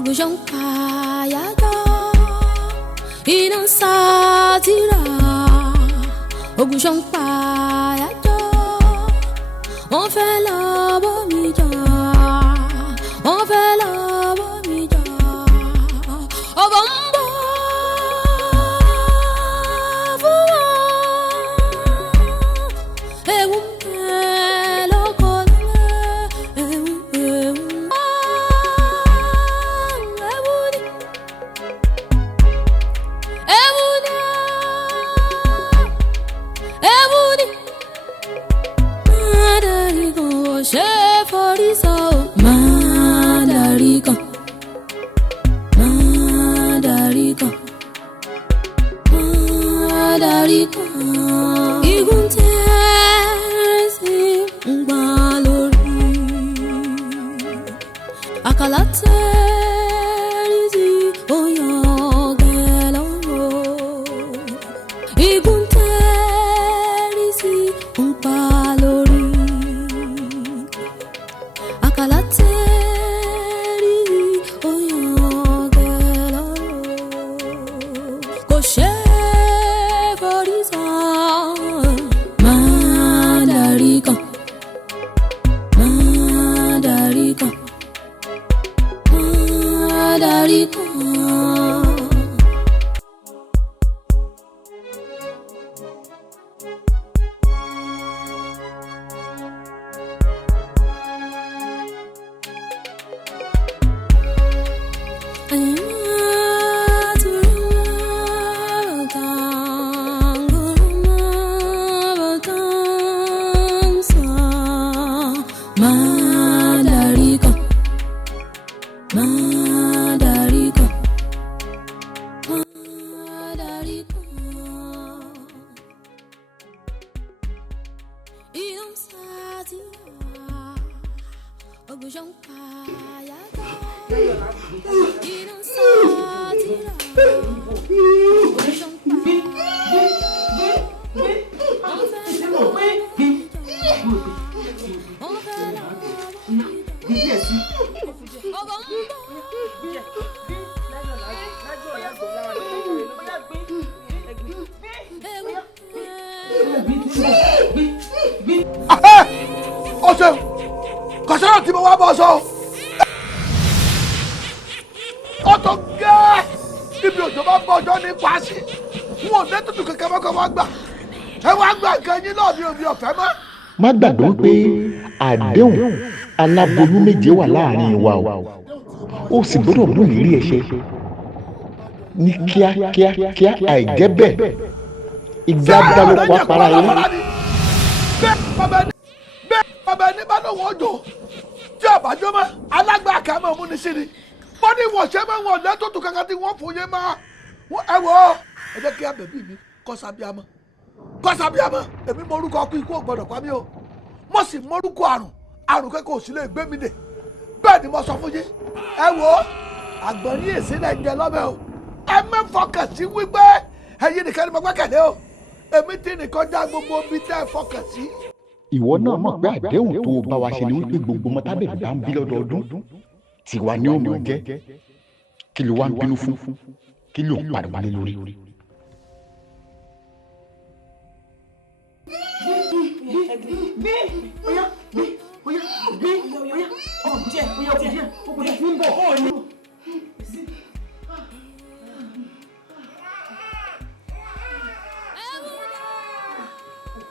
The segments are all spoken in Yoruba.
Ogujong Payada Inan Satira Ogujong Payada On fait la bomija On fait la bomija Obamba Madarikan, Madarikan, Madarikan. Igun teresi ngbalori, akala teresi oyogelo. Igun teresi ngbalori, akala teresi. Madarikan, Madarikan, Madarikan. Madarikan, Madarikan, Madarikan. Inom Satira Ogujong Payada Inom Satira Ogujong ọ̀sẹ̀ kọ̀sẹ́rọ̀ tí mo wá bọ̀ sọ. ọ̀tọ̀ gẹ́ ibi òjò bá bọ̀ ọjọ́ ní paṣí wọn ò dé tutù kẹ̀kẹ́ mọ́kàn wá gbà ẹ wá gbà nǹkan yín náà ní omi ọ̀fẹ́ mọ́. má gbàgbọ́ pé àdéhùn aláboyún méje wà láàrin wa o sì gbọ́dọ̀ mú ìrírí ẹ̀ ṣe ní kíákíá àìjẹ́ bẹ́ẹ̀ ìgbà dálópa para yín. bẹ́ẹ̀ bàbá ẹni bá lọ́wọ́ ọjọ́ tí àbájọ́ mọ́ alágbá àkàmọ́ mú ni sí ni wọ́n ní wọ́n ṣẹ́ mọ́ wọn lẹ́tọ̀ọ̀tù kankan tí wọ́n fòye mọ́ ẹ wò ó ẹ jẹ́ kí abẹ̀bí mi kọ́ sábíàmọ́ èmi mọ orúkọ ọkùnrin ikú ò gbọ́dọ̀ pa mí o mo sì mọ orúkọ àrùn kẹ́kọ̀ọ́ ò sì lè gbé mi dè bẹ́ẹ̀ ni mo sọ fún yín ẹ wò ó àgbọ̀n ní èsì lẹ́ ń jẹ lọ́bẹ̀ o ẹ mẹ́fọkàn sí wípé ẹ̀yin nìkan ni mo gbẹ́kẹ̀lé o èmi tí nìkan já gbogbo bí tẹ́ ẹ fọkàn sí. ìwọ náà mọ̀ pé àdéhùn tó o bá wa ṣe ni wípé gbogbo ọmọ tábìlì bá ń bí lọ́dọọdún tiwa ni ó mọ̀ jẹ́ kí ló wá ń bínú fún kí ló ń pariwo lé lórí. gbé oya ọmọ díẹ̀ ọmọ díẹ̀ ń bọ̀ ọ̀ ni.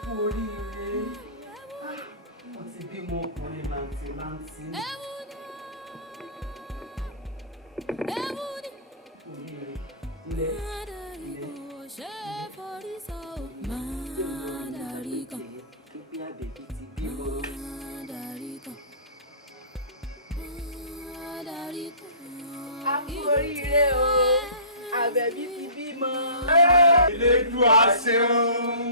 Kú oríire mo ti bímọ ọkùnrin làǹtìlanti. Oríire ilẹ̀ Madarikan, bí àbẹ̀bí ti bímọ. A kú oríire o, àbẹ̀bí ti bímọ. Elédùà ṣeun.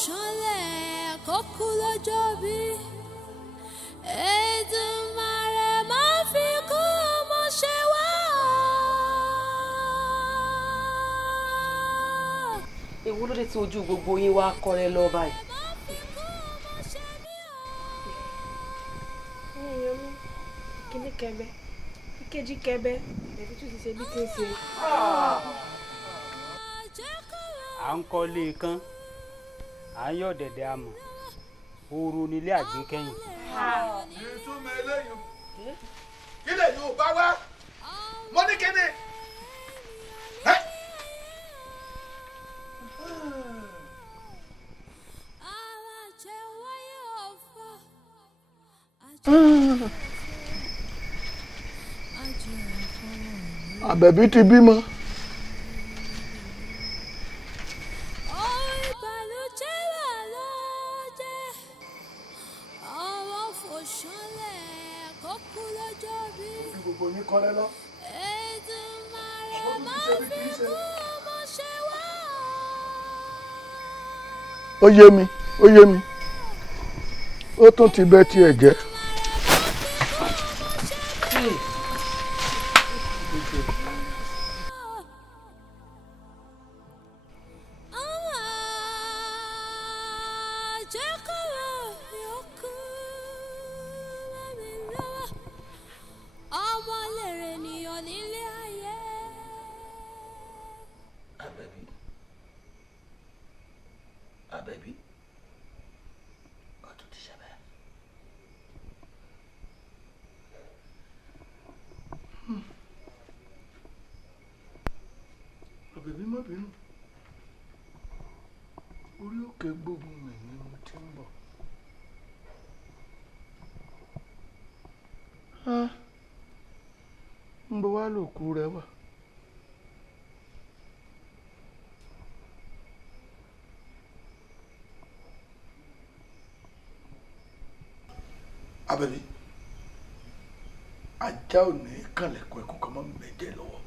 ṣánlẹ̀ kó kú lọ́jọ́ bí. Èdùmàrè má fi kú ọmọ ṣe wá. Èwo ló dé tí ojú gbogbo yín wá kọrẹ lọ báyìí? Kíní kẹbẹ, ìkejì kẹbẹ, ẹbí tún ti ṣe bí tí ń ṣe. À ń kọ́lé kan, à ń yọ̀ dẹ̀dẹ̀ amọ̀, ooru nílé àgbékẹ́yìn. ìtumọ̀ eléyìí kí lè yóò bá wá mo ní kíni. Àbẹ̀bí ti bímọ. Gbogbo yín kọ́lé lọ. Ó yé mi, ó yé mi. Ó tún ti bẹ́ tiẹ̀ jẹ́. Àbẹ̀bí ọtún ti ṣẹlẹ̀. Àbẹ̀bí má bínú, orí òkè gbógun mi ni mo ti ń bọ̀. Ń bọ̀ wá lòkú rẹ wà. Àbẹ̀bí ajá ò ní kànlẹ̀kùn ẹ̀kún kan mọ́ mẹ́jẹ lọ́wọ́.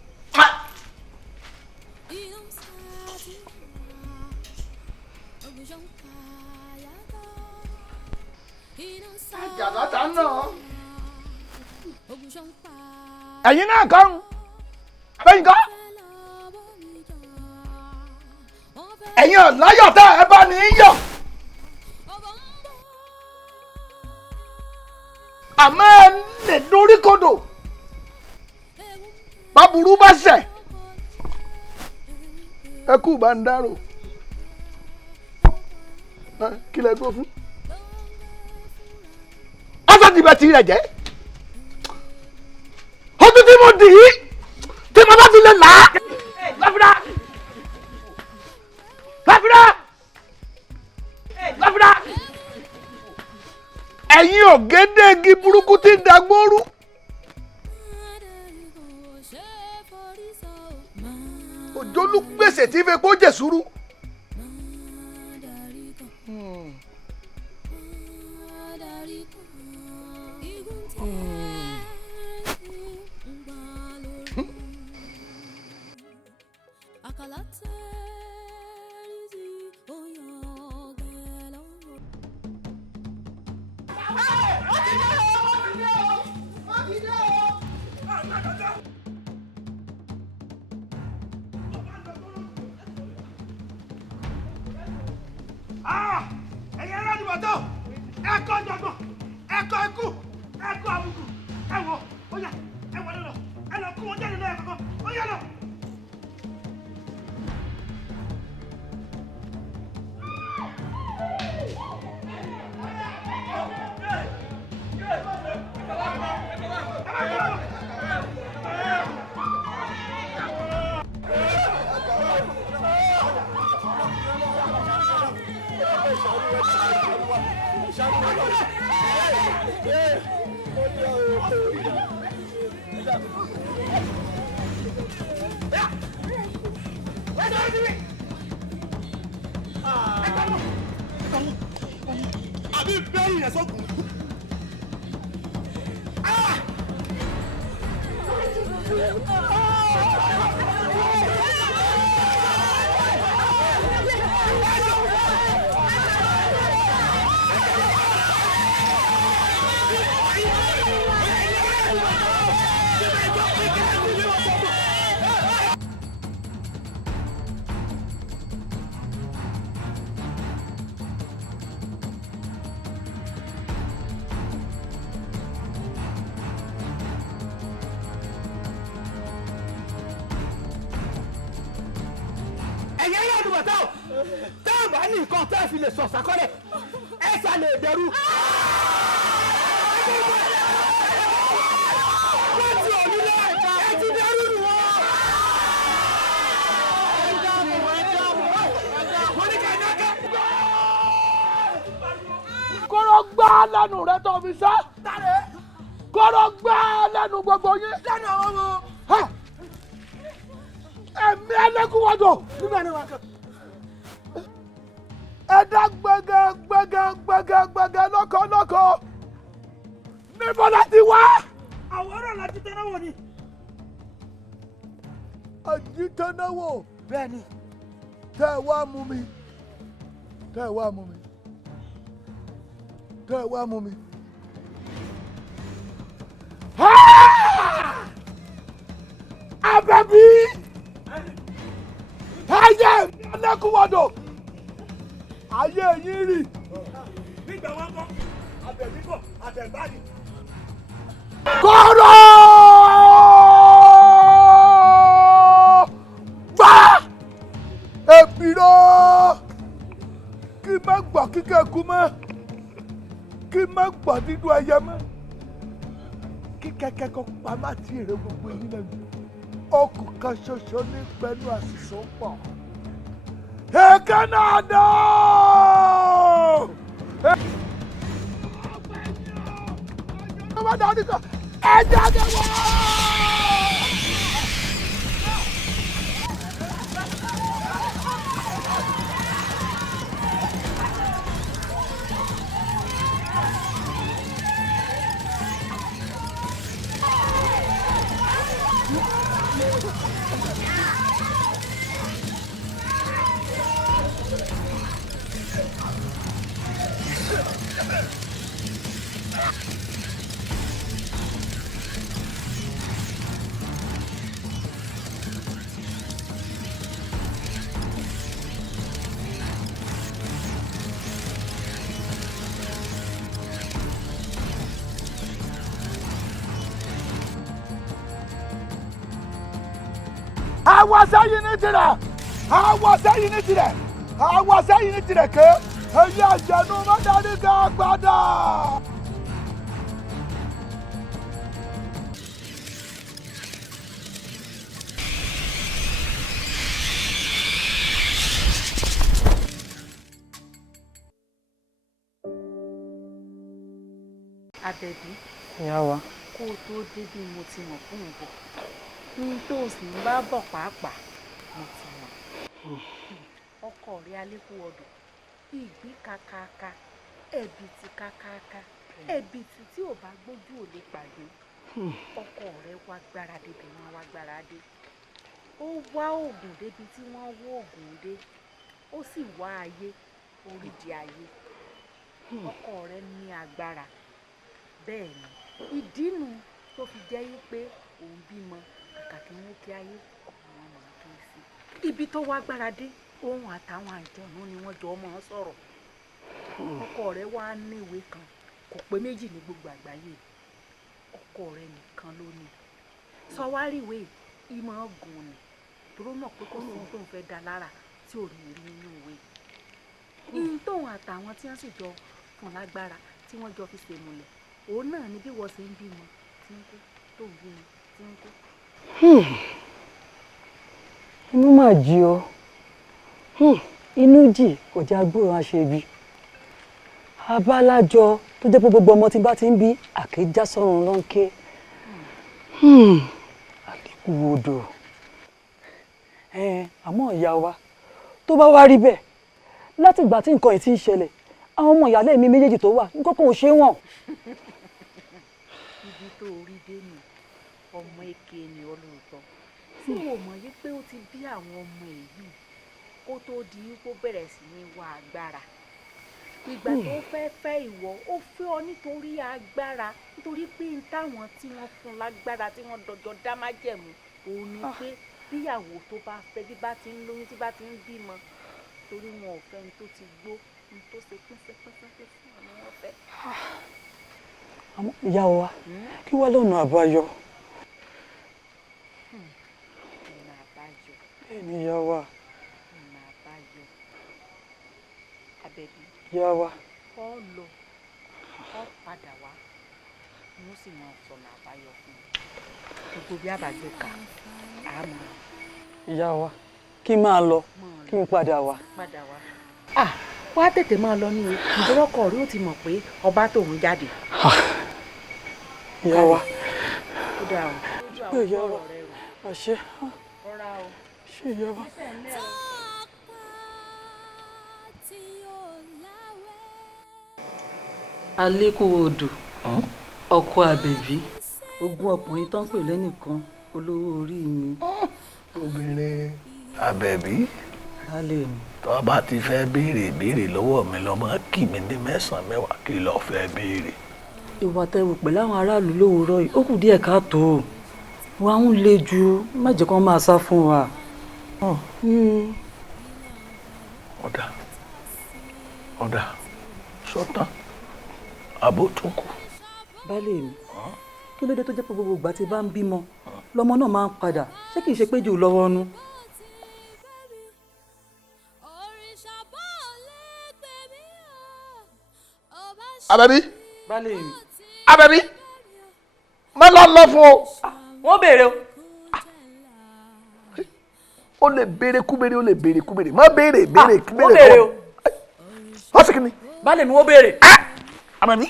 Àjàlá náà. Ẹ̀yin náà kọ́ ẹ̀yin kọ́. Ẹ̀yin ọ̀láyọ̀ tá ẹ bá ní í yọ̀. Àmọ́ ẹ lè dorí kodò báburú bá ṣẹ̀ ẹ kú bá ń dárò kí lẹ tó fún ọsọ tìbẹ̀ tí rẹ̀ jẹ́ ojú tí mo dì í tí mo bá fi lè là á láfíà láfíà láfíà. Ẹ̀yin ògédé igi burúkú tí ń dagbóru. Òjòlú gbèsè tí fi kó jèsúrú. Ẹ̀yin ará ni bàtọ́ ẹ̀kọ́ jọ̀gbọ̀n ẹ̀kọ́ ikú ẹ̀kọ́ àbùkù ẹ̀wọ̀ ó yá ẹ̀wọ̀ lọ ẹ̀ lọ kú wọn jáde lọ ẹ̀kọ́ ó yá lọ. Àbí bẹ́ẹ̀rù yẹn sọ́kùn. ẹ̀yẹ́ yóò dùn bàtà o tẹ́ ẹ̀ bá ní nǹkan tẹ́ ẹ fi lè sọ̀ sàkọ́lẹ̀ ẹ sà lè dẹrú. wọ́n ti òní lọ ẹ ti dẹrú nù wọ́n. wọ́n ní ká dákẹ́. kóró gbá lẹ́nu rẹ tó fi sá. kóró gbá lẹ́nu gbogbo yín. lẹ́nu àwọn ọmọ. ẹ̀mí ẹlẹ́kùnwọ́dọ̀. nígbà náà wà kàn. ẹ̀dá gbẹgẹgbẹgẹgbẹgẹ lọ́kọ̀ọ́lọ́kọ̀ níbo la ti wá. àwọn ọ̀rọ̀ la ti tẹ́lẹ̀ wò ni. àjítẹ́náwó bẹ́ẹ̀ ni. tẹ́ ẹ wá mú mi tẹ́ ẹ wá mú mi tẹ́ ẹ wá mú mi. Àbẹ̀bí ayé ẹlẹ́kùnwọ́dọ̀ ayé yín rì. nígbà wọn kọ Àbẹ̀bí kọ àtẹ̀gbáàdì. kọ́rọ̀ gbá èbìrò kí má gbọ́ kíkẹ́ kú mọ́ kí má gbọ́ dídú ẹyẹ mọ́ kí kẹ́kẹ́ kọ́ pamọ́ àti èrè gbogbo yín lẹ́nu okùn kan ṣoṣo ní pẹ̀lú àṣìṣe pọ̀ èékánná àdó. Madarikan ẹ jáde wá. Àwa sẹ́yìn ní tirẹ̀ àwa sẹ́yìn ní tirẹ̀ àwa sẹ́yìn ní tirẹ̀ ké èyí àjẹnú Madarikan gbadà. Àbẹ̀bí. ìyá wa. kó o tó dé bí mo ti mọ̀ fún un bọ̀ ní tó o sì ń bá bọ̀ pàápàá mo ti mọ̀. ọkọ rẹ̀ Alékúwọdọ̀ ìgbín kàkàkà ẹ̀bìtì kàkàkà ẹ̀bìtì tí ò bá gbójú ò lè pàdé. ọkọ rẹ̀ wá gbára débi wọ́n wá gbára dé. ó wá oògùn débi tí wọ́n wó oògùn dé. ó sì wá ayé orí di ayé. ọkọ rẹ̀ ní agbára. bẹ́ẹ̀ ni ìdínú tó fi jẹ́ yí pé òun bímọ kàkà kí wọ́n kí ayé ọ̀pọ̀ wọn máa tó sí. ibi tó wá gbára dé òun àtàwọn àjọ̀nú ni wọ́n jọ máa sọ̀rọ̀. ọkọ rẹ̀ wá níwèé kan kò pé méjì ní gbogbo àgbáyé ọkọ rẹ̀ nìkan ló ní. sọwáríwé ìmọ̀ gùn ni dúró náà pé kó lóun tóun fẹ́ dá lára tí ò ní rí nínú ìwé. ìyìn tóun àtàwọn tí wọ́n sì jọ fún lágbára tí wọ́n jọ fi ṣèmùlẹ̀ òun náà ni bí wọ́n ṣe ń bímọ tí ń kú tó ń bímọ tí ń kú. inú mà jí o inú jì kò já gbóòrùn àṣebi abálájọ tó jẹ́ pé gbogbo ọmọ tí bá ti ń bí àkéjá sọ́run ló ń ké Àlékúwọdọ̀ àmọ́ ìyá wa tó bá wá rí bẹ́ẹ̀ láti ìgbà tí nǹkan yìí ti ń ṣẹlẹ̀ àwọn ọmọ ìyálé mi méjèèjì tó wà nǹkan kan ò ṣe wọ́n. ibi tó rí dé nù ọmọ èké ni olóòótọ́ tí wò mọ̀ yí pé ó ti bí àwọn ọmọ èyí kó tó di kó bẹ̀rẹ̀ sí ní wá agbára. ìgbà tó fẹ́ ìwọ ó fẹ́ ọ nítorí agbára nítorí pé n táwọn tí wọ́n fún lágbára tí wọ́n dọjọ́ dá májẹ̀mú òun ni pé bíyàwó tó bá fẹ́ bí bá ti ń lóyún tí bá ti ń bímọ torí wọn ò fẹ́ ní tó ti gbó ní tó ṣe pínpínpínpín fún ọ ni wọ́n fẹ́. àmọ́ ìyá wa kí wá lọ́nà àbáyọ. ọ̀nà àbáyọ. bẹ́ẹ̀ ni ìyá wa. ọ̀nà Àbẹ̀bí. Ìyá wa. Ó lọ ó padà wá wọ́n sì máa sọ̀nà àbáyọ fún un gbogbo bí àbágbé kà á mọ̀. Ìyá wa kí n máa lọ kí n padà wá. Wá tètè máa lọ ní o ìdọ́rọ́kọ̀ rí ó ti mọ̀ pé ọba tòun jáde. Ìyá wa. Ó dáa o. Pé ìyá wa àṣẹ. Rọra o. Ṣé ìyá wa. Alékò odò ọkọ Àbẹ̀bí ogún ọkùnrin tán pè lẹ́nìkan olówó orí mi. Obìnrin Àbẹ̀bí lálẹ́ mi. tó bá ti fẹ́ béèrè ìbéèrè lọ́wọ́ mi lọ́mọ kì mí ní 9 mẹ́wàá kí lọ́ọ́ fẹ́ béèrè. Ìwà tẹ̀wò pẹ̀lú àwọn aráàlú lówùúrọ̀ yìí ó kù díẹ̀ káàtó wa ń le ju má jẹ́ kán máa sá fún wa. ọ̀dà sọ́tàn àbó tún kù. Baálé mi kí ló dé tó jẹ́ pé gbogbo ìgbà tí bá ń bímọ lọ́mọ náà máa ń padà ṣé kìí ṣe pé jù lọ́wọ́ nú. Àbẹ̀bí. Baálé mi. Àbẹ̀bí má lọ fún o. Wọ́n béèrè o. O lè béèrè kúbèrè o lè béèrè kúbèrè má béèrè béèrè kúbèrè. Wọ́n béèrè o. Wọ́n sì kí ni. Baálé mi wọ́n béèrè. Àbẹ̀bí.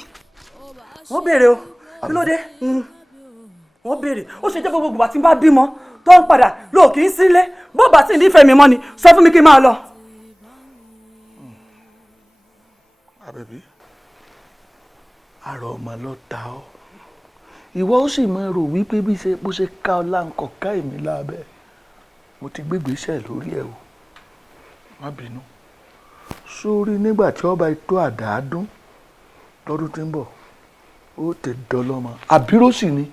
Wọ́n béèrè o kí ló dé wọ́n béèrè ó ṣe jẹ́ gbogbo ìgbà tí n bá bímọ tó ń padà lóò kì í sílé bó bá sì nífẹ̀ẹ́ mi mọ́ ni sọ fún mi kí n máa lọ. Àbẹ̀bí àrò ọmọ ló ta ọ́ ìwọ ó sì máa rò wípé bó ṣe ká ọ láǹkọ̀ ká èmi lábẹ́ mo ti gbégbèsè lórí ẹ̀ o má bínú sórí nígbà tí ọba ètò àdáádún lọ́dún tí ń bọ̀ ó tẹ dọlọ́mọ àbíró sì ni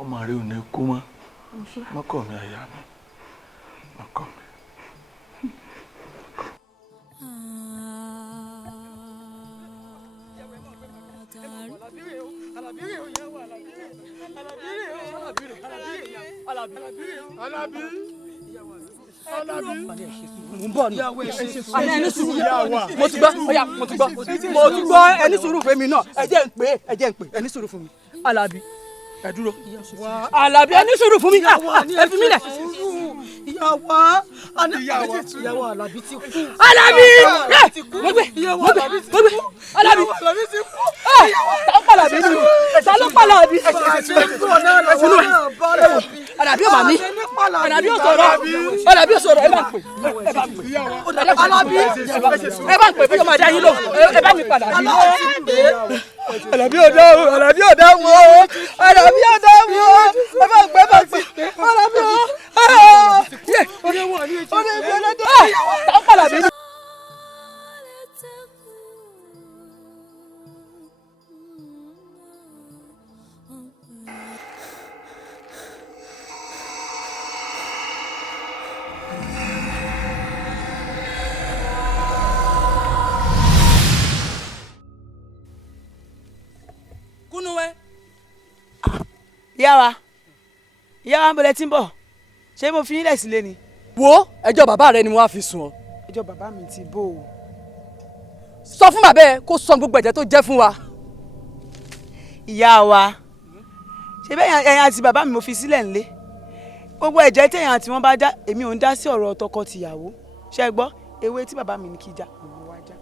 ọmọ rẹ ò ní kú mọ́ mọ́kàn mi àyà mi mọ́kàn mi. Mo ń bọ̀ ni àní ẹni sùúrù mo ti gbọ́ ọ̀yà mo ti gbọ́ ẹni sùúrù fún mi náà ẹ jẹ́ ń pè ẹni sùúrù fún mi Alábí ẹ dúró Alábí ẹni sùúrù fún mi ẹ fi mí lẹ̀. ìyàwó Alábí ti kú. Alábí mo gbé Alábí Alábí ni ta ló pa Alábí Alábí ò mà ní Alábí ò sọ̀rọ̀ Alábí ò sọ̀rọ̀ ẹ bá ń pè Alábí ẹ bá ń pè bí ọmọ adé yín lò ẹ bá mi padà bí. Alábí ò dáhùn Alábí ò dáhùn o Alábí ò dáhùn o ẹ bá ń pè Alábí ò yẹ ọdẹ wọn ní etí ọdẹ ìgbẹ́lẹ́dẹ́ ta pa Alábí. ìyá wa ń bọ̀lẹ̀ tí ń bọ̀ ṣé mo fi yín lẹ̀ sílé ni. wo ẹjọ́ bàbá rẹ ni wọ́n á fi sùn ọ́. ẹjọ́ bàbá mi ti bò ó. sọ fún bàbá ẹ kó sọ gbogbo ẹ̀jẹ̀ tó jẹ́ fún wa. ìyá wa ṣé bẹ́ẹ̀ ẹ̀yin àti bàbá mi mo fi sílẹ̀ ńlé gbogbo ẹ̀jẹ̀ tẹ̀yìn àti wọ́n bá já èmi ò ń dá sí ọ̀rọ̀ tọkọ tìyàwó ṣé ẹ gbọ́ ewé tí bàbá mi ní kí já òun wá já.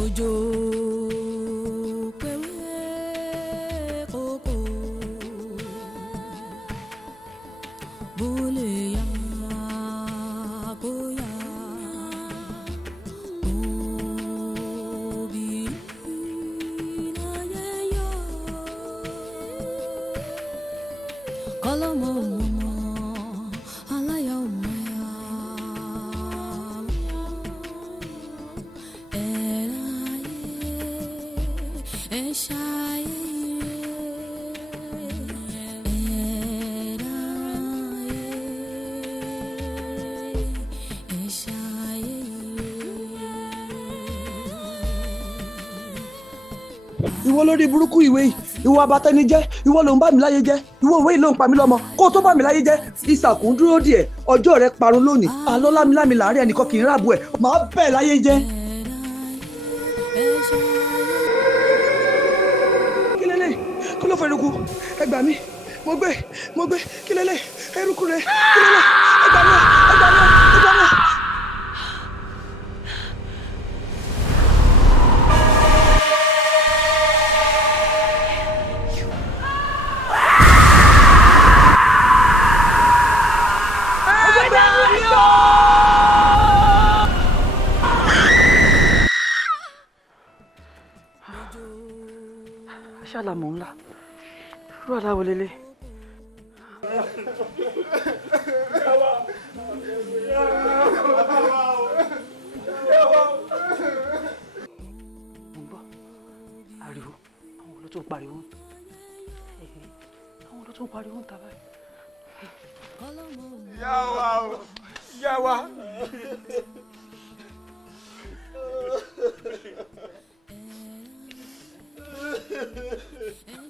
Òjò péré kókó bólè yá kóyá òbí láyé yọ kọlọmọ ọmọ aláyọ ọmọ ẹ. ìwọ lórí burúkú ìwé yìí, ìwọ abatẹnijẹ́, ìwọ ló ń bá mi láyé jẹ́, ìwọ ìwé yìí ló ń pa mí lọ́mọ, kó o tó bá mi láyé jẹ́, ìsàkùn dúró díẹ̀, ọjọ́ rẹ parun lónìí, àlọ́ lámilámi láàrin ẹnìkan kì í ràbù ẹ̀, màá bẹ̀ láyé jẹ́. Kí lélẹ̀? Kí ló fẹ́ eruku? Ẹ gbà mí, mo gbé, kí lélẹ̀? Eruku rẹ̀, kí lélẹ̀? Ẹ gbà mí. Ṣàlàmù ńlá irú aláwọ̀ lélẹ̀. Mo gbọ́ ariwo àwọn olótó ń pariwo ń ta báyìí. Ìyá wa.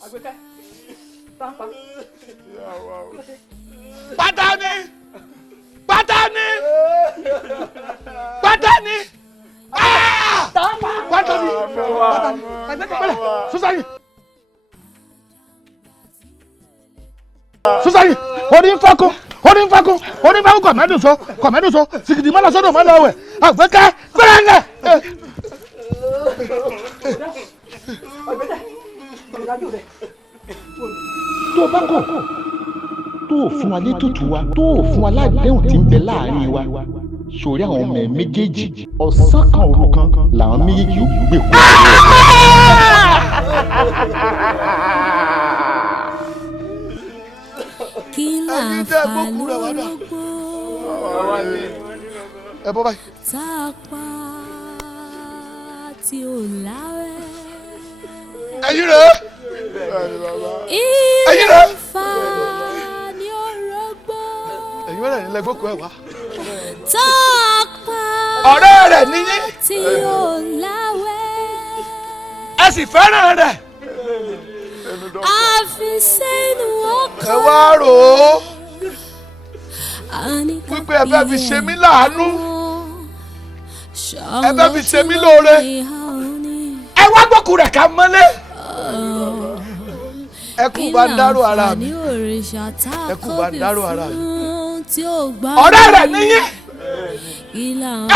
Àgbẹ̀kẹ́ pápá. Pátá ni. Pátá ni. Àgbẹ̀kẹ́ Susani, orí ń fakun kọ̀mẹ́dùn so, sìgìdì mọ́lá sọ́dọ̀ mọ́lá ọ̀wẹ̀, Àgbẹ̀kẹ́ fẹ́rẹ̀ngẹ̀. Tó bá kọ̀ tó fún wa ní tútù wa tó fún wa ládéhùn tí ń bẹ láàrin wa sórí àwọn ọmọ ẹ méjèèjì ọ̀sán kan òru kan làwọn méjèèjì ó gbé kú. Kí láǹfààní ológbò ẹ bọ́ báyìí. tápá tí ò láwẹ̀. Ẹ̀yin rẹ̀. Ìlànfààní ológbò Ẹ̀yin wẹ́rẹ̀ nílẹ̀ gbókùn ẹ̀ wá. tápá Ọ̀rẹ́ rẹ̀ níyí. tí ò láwẹ̀. Ẹ sì fẹ́ràn rẹ̀. Àfi sínú ọkàn. Ẹ wá rò ó wípé ẹ fẹ́ fi ṣe mí láàánú, ẹ fẹ́ fi ṣe mí lóore, ẹ wá gbókùn rẹ̀ ká mọ́lé. Ẹ kú bá ń dárò ara mi, ẹ kú bá ń dárò ara mi. Ọ̀rẹ́ rẹ̀ níyí,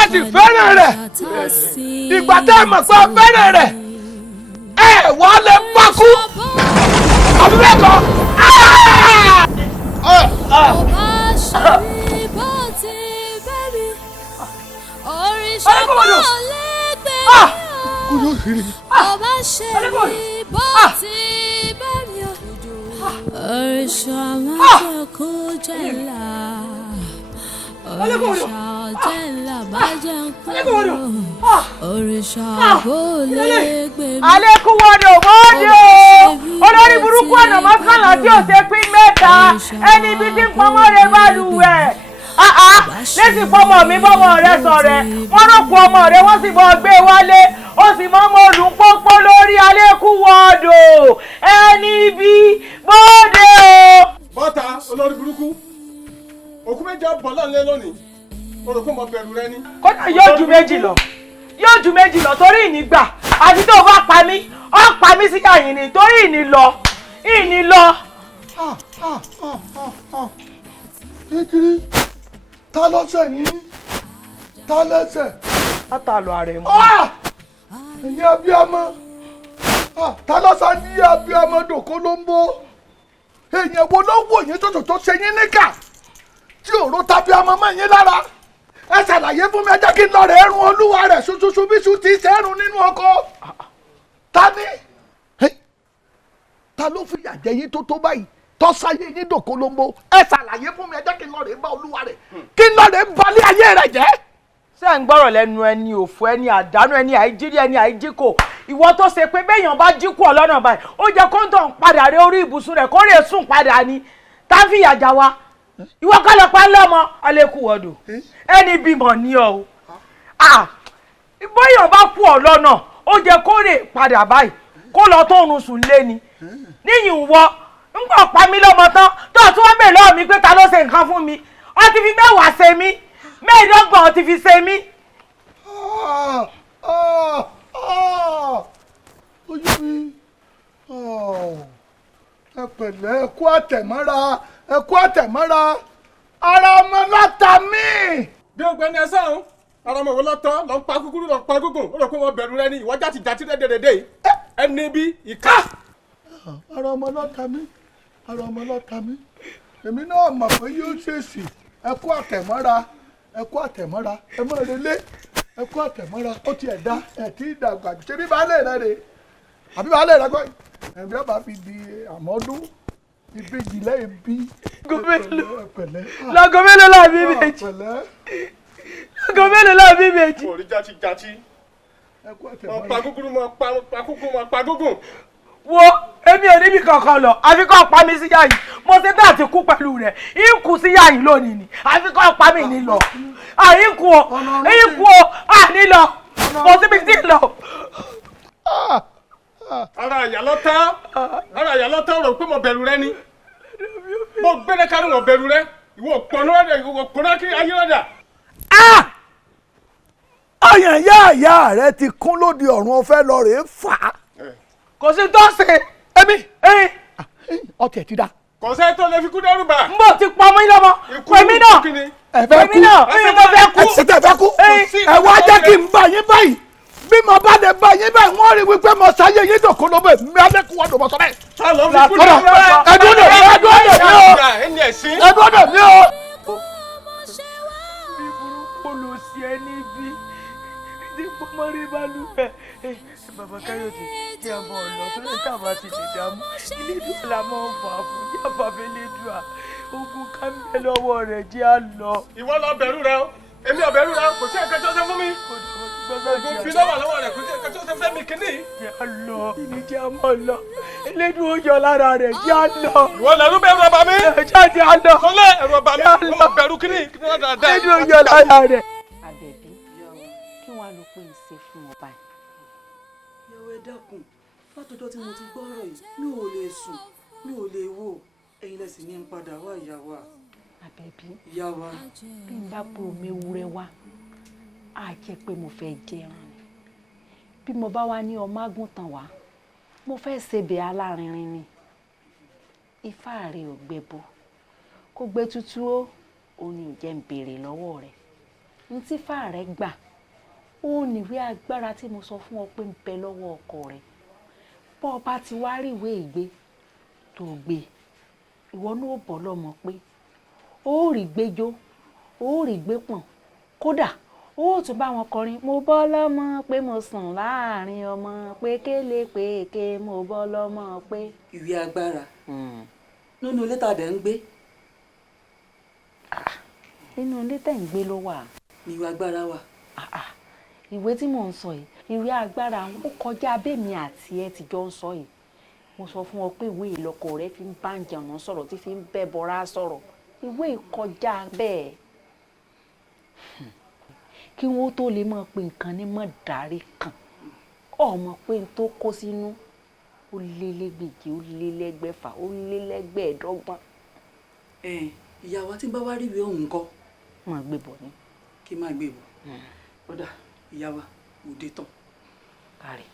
ẹ sì fẹ́ràn rẹ̀, ìgbà tẹ́ ẹ mọ̀ pé ẹ fẹ́ràn rẹ̀, ẹ wá lè pákú, àbí bẹ́ẹ̀ kọ́. Ọba ṣe ní bó ti bẹ́ẹ̀ mi ò. Òrìṣà máa jẹ́ kó jẹ́lá. Òrìṣà jẹ́lá bá jẹ́ kó. Òrìṣà bó lè gbé mi. Alékúwọ́dọ̀ mọ́ọ́dọ̀ olórí burúkú ọ̀nà mọ́kànlá tí ò ṣe pín mẹ́ta ẹni ibi tí ń pọnmọ́ rẹ bá lù ẹ̀. Lẹ́sìn fọmọ mi bọ́mọ rẹ sọ̀rẹ́ wọ́n rọ́pò ọmọ rẹ wọ́n sì bọ́ gbé wálé ó sì mọ́ ọmọ olùpọ́pọ́ lórí Alékúwọ́dọ̀ ẹni ibi bọ́ọ̀dẹ̀ o. Bọ́ta olórí burúkú òkú méjì ọ̀bọ̀ lọ́nlé lónìí o rò pé mo bẹ̀rù rẹ ni. Kódà yóò ju méjì lọ torí ìnígbà àti tó bá pa mí ó pa mí sí àyìn ni torí ìní lọ. Kékeré ta lọ́sẹ̀ yín ta lẹ́sẹ̀. Látàlọ́ ààrẹ mọ́. Ẹ̀yin abiyamọ ta lọ́sà ní abiyamọ dòkó ló ń bó. Èèyàn wo ló wò yín tó ṣe yín níkà tí òró tàbí ọmọ mọ́ yín lára. Ẹ ṣàlàyé fún mi ẹ jẹ́ kí n lọ rẹ̀ ẹrun olúwa rẹ̀ ṣoṣoṣo bí ṣu ti ṣe ẹrun nínú ọkọ. Ta ni? Ta ló fi yà jẹ yín tó báyìí? Tọ́sáyé yín dòkó ló ń bó. Ẹ ṣàlàyé fún mi ẹ jẹ́ kí n lọ rẹ̀ bá olúwa rẹ̀ kí n lọ rẹ̀ balẹ̀ ayé rẹ̀ jẹ́. Ṣé ń gbọ́rọ̀ lẹ́nu ẹni òfò ẹni àdánù ẹni àìjírí ẹni àìjíkò ìwọ tó ṣe pé béèyàn bá jí kú ọlọ́nà báyìí ó jẹ́ kó ń tàn padà rí orí ibùsùn rẹ̀ kó rè sùn padà ni tá fi yàjà wa ìwọ kọ́ lọ pa ń lọ́mọ Alékúwọ́dọ̀ ẹni bímọ ní ọ o bóyá bá kú ọlọ́nà ó jẹ́ kó rè padà báyìí kó lọ tóorun sùn lé ni níyìn wọ ń gbọ́ pa mí lọ́mọ tán tó tún wọ́n bèèrè lọ́wọ́ mi pé ta ló ṣe nǹkan fún mi ó ti fi 10 ṣe mí 25 ó ti fi ṣe mí. ojú mi ẹ pẹ̀lẹ́ ẹ kú àtẹ̀mọ́ra ara ọmọ lọ́ta mí. bí o gbẹ́ni ẹ sọ̀rọ̀ ara ọmọ wo lọ́tọ́ lọ́ ń pa kúkúrú lọ́ ń pa gúngùn ó rò pé wọ́n bẹ̀rù rẹ ní ìwọ́jà ti jàtí dédédédé yìí ẹni bí ìka. ara ọmọ lọ́ta mí èmi náà mọ̀ pé yóò ṣèṣì ẹ kú àtẹ̀mọ́ra ẹ mọ̀ relé ẹ kú àtẹ̀mọ́ra ó ti ẹ̀ dá ẹ̀ tí ì dàgbà ṣe bí baálé rẹ rè àbí baálé rẹ kọ́ ẹ̀mí ọba fi di àmọ́dún ìbejì lẹ́yìn bí. lọ́gọ́ mélòó la bí méjì lọ́gọ́ mélòó la bí méjì. orí jati ọ̀pá gúgúrú mọ̀ pa gúngùn. wo èmi ò níbi kankan lọ àfi kó pa mí sí yá yìí mo ṣe bẹ́ẹ̀ ti kú pẹ̀lú rẹ̀ ìkù sí yá yìí lónìí ni àfi kó pa mí ní lọ ìkù o ní lọ mo síbi tí lọ. ara ìyá lọ́tọ́ rò pé mo bẹ̀rù rẹ ni mo gbẹ́dẹ́ kárí mo bẹ̀rù rẹ ìwọ òpònà kí ayé rẹ̀ dà. ọyàn yáàyà rẹ ti kún lóde ọ̀run ọ̀fẹ́ lọ rèé fà á. kò sí tó ṣe èmi ọtí ẹ ti dá. kò sẹ́ tó lè fi kú dẹ́rù bà. n bò ti pọ̀ mọ́ ilé ọmọ èmi náà èmi náà mo fẹ́ kú. ẹ ṣètò ẹ̀fẹ́ kú ẹ wá jẹ́ kí n bá yín báyìí bí mo bá dé bá yín báyìí wọ́n rí wípé mo ṣayé yín dòkó lóbó mi adékun wọ́n dòbọ̀ sọ bẹ́ẹ̀. ẹdúró mi o. bí burúkú ló ṣe ẹ níbí tí mo rí balùwẹ̀ bàbá káyọ̀dé kí a bọ̀ ọ̀nà tó lè tàbá ti lè dààmú ilédùn la máa ń fà fún yá bàbá elédùn ogun ká ń bẹ lọ́wọ́ rẹ̀ jẹ́ à lọ. ìwọ lọ bẹ̀rù rẹ o èmi ò bẹ̀rù rẹ kò sí ẹ̀ka tó ṣe fún mi. ogun fi lọ́wọ́ lọ́wọ́ rẹ kò sí ẹ̀ka tó ṣe fẹ́ mi kínní. jẹ́ à lọ ìní jẹ́ à mọ̀ lọ elédùn ó yọ lára rẹ̀ jẹ́ à lọ. ìwọ lẹ́rú bẹ́ẹ̀ rọ̀ bá mi. jẹ́ à lọ. kọ́lé ẹ̀rọ bá mi mo máa bẹ̀rù kínní. elédùn ó yọ lára rẹ̀. àbẹ̀bí kí wàá lọ pé ìṣe fún ọba yìí. ìyàwó ẹ dákun látọjọ́ tí mo ti gbọ́ ọ̀rọ̀ yìí mi ò lè sùn mi ò lè wò ẹ̀yin lẹ́sìn ní ń padà wá ìyá wa. àbẹ̀bí ìyá wa. bí n bá po omi ewúrẹ́ wá á jẹ́ pé mo fẹ́ jẹran ni bí mo bá wá ní ọmọ àgùntàn wá mo fẹ́ ṣebẹ̀ alárinrin ni ifá rẹ̀ ò gbẹbọ kó gbé tútú ó ní ìjẹ́ ń béèrè lọ́wọ́ rẹ̀ ní tí fá rẹ̀ gbà ó níwé agbára tí mo sọ fún ọ pé ń bẹ lọ́wọ́ ọkọ rẹ̀ bọ́ ọ bá ti wá rí ìwé ìgbé tó gbé ìwọ náà bọ́ lọ́mọ pé ó rí gbẹ́jọ́ ó rí gbé pọ̀n kódà ó tún bá wọn kọrin mo bọ́ lọ́mọ pé mo sùn láàrin ọmọ pé kélé pé ké mo bọ́ lọ́mọ pé. ìwé agbára nínú ilé tá a dẹ̀ ń gbé. nínú ilé tẹ̀ ń gbé ló wà. ní ìwé agbára wà. ìwé tí mò ń sọ yìí ìwé agbára ó kọjá abẹ́mi àti ẹ ti jọ ń sọ yìí mo sọ fún ọ pé ìwé ìlọ́kọ rẹ fi ń bá jàǹnà sọ̀rọ̀ tí fi ń bẹ́ bọ́ra sọ̀rọ̀ ìwé ìkọjá bẹ́ẹ̀ kí wọ́n tó lè mọ̀ pé nǹkan ní Madarikan ọmọ pé n tó kó sínú ó lé lẹ́gbẹ̀je ó lé lẹ́gbẹ̀fà ó lé lẹ́gbẹ̀ẹ́dọ́gbọ̀n. ìyá wa tí ń bá wá rí ìwé ọ̀hún kọ́. máa gbé bọ̀ ni. kí n máa gbé bọ̀. kódà ìyá wa òde tán. kárí.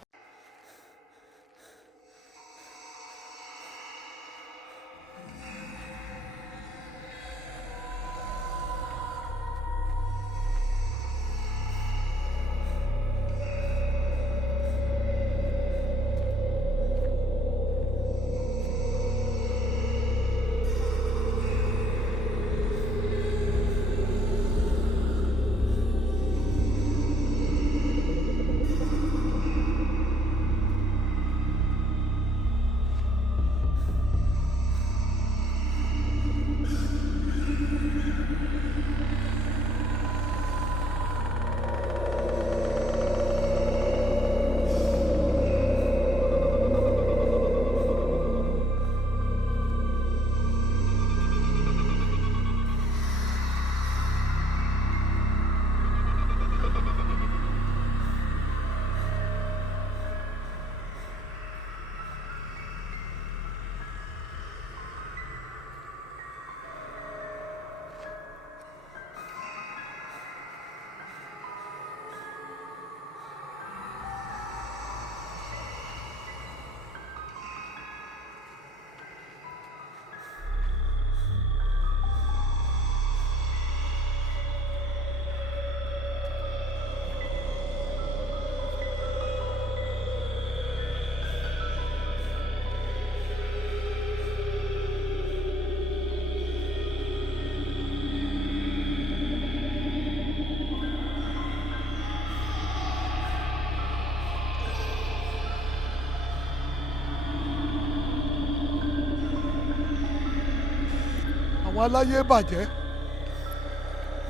àwọn aláyé bàjẹ́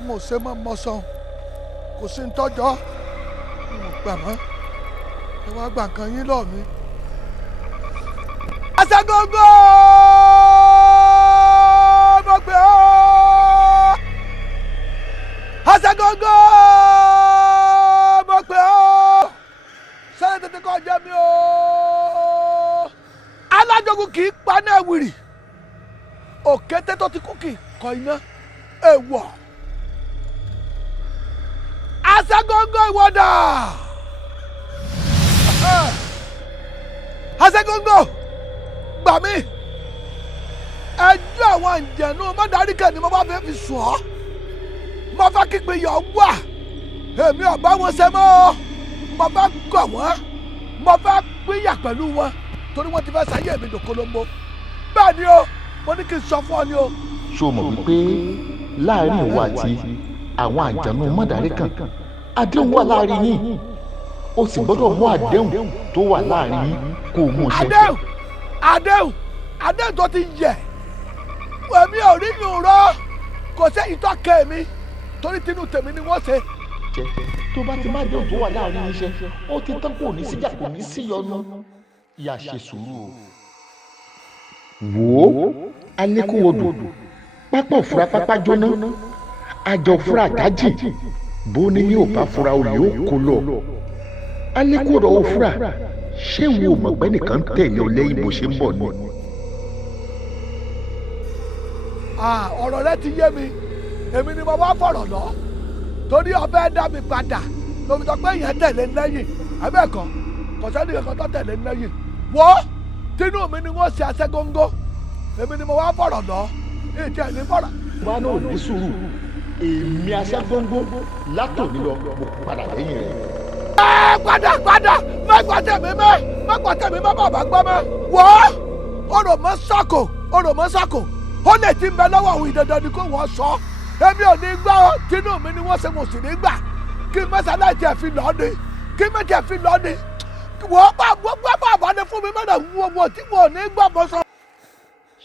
mo ṣe mọ́ mọ́sán kò sí ń tọ́jọ́ mo gbà mọ́ ẹ wá gbà nǹkan yín lọ́ọ̀ mi. Aṣàgógó mo gbé ọ́ Aṣàgógó mo gbé ọ́ sẹ́yìn tètè kọ́ jẹ́ mi o alájogun kì í paná wìrì òkété tó ti kú kì í kọ iná èèwọ̀ Aṣàgógó ìwọ́dà Aṣàgógó gbà mí ẹjọ́ àwọn àǹjẹ̀nú Madarikan ni mo bá fẹ́ fi sùn ọ́ mo fẹ́ kígbe yọ̀ wá èmi ò bá wọn ṣe mọ́ mo bá gọ̀ wọ́n mo fẹ́ pínyà pẹ̀lú wọn torí wọ́n ti fẹ́ sáyé mi dòkolombo bẹ́ẹ̀ ni o mo ní kí n sọ fún ọ ni o. ṣé o mọ̀ wípé láàrin ìwọ àti àwọn àjànú Madarikan àdéhùn wà láàrin yín o sì gbọ́dọ̀ mú àdéhùn tó wà láàrin yín kó o mú ṣẹ. àdéhùn tó ti yẹ èmi ò rí yùn rọ kò sẹ́yìn tó kẹ́ mi torí tinú tèmi ni wọ́n ṣe. tó bá ti má déhùn tó wà láàrin yín ṣẹ ó ti tán kò ní síjà kò ní síyọnu ìyá ṣe sùúrù o. wò ó alẹ́kùnwodò pápá òfurá pápá jóná àjọ fúra dájì bó ní ní òbá fura olè ó kó lọ alẹ́kùnwodò òfurá ṣé wo mọ̀ pé nìkan ń tẹ̀lé ọ lẹ́yìn bó ṣe ń bọ̀ ni. ọ̀rọ̀ rẹ ti yé mi èmi ni mo wá fọ̀rọ̀ lọ torí ọbẹ̀ dá mi padà lómi sọ pé èèyàn tẹ̀lé lẹ́yìn abẹ́ẹ̀kan kò sẹ́ni kankan tó tẹ̀lé lẹ́yìn wọ́ tinú mi ni wọ́n ṣe Aṣàgógó èmi ni mo wá fọ̀rọ̀ lọ ìjẹ́ ìní fọ̀rọ̀. wá náà ní sùúrù èmi Aṣàgógó látòní lọ mo padà lẹ́yìn rẹ̀. padà mẹ́gbà tẹ̀mí mẹ́ bàbá gbọ́ mẹ́ wọ́ ọ̀rọ̀ mọ́ sọ́kò ó lè ti bẹ lọ́wọ́ òun ìdandan ni kò wọ́n sọ èmi ò ní gbọ́ tinú mi ni wọ́n ṣe mo sì ní gbà kí mẹ́sàlá tiẹ̀ fi lọ́ọ́ ni wọ́n gbọ́ àbálẹ̀ fún mi mẹ́ta wọ́n tí wọ́n ní gbọ́ bọ́ sọ.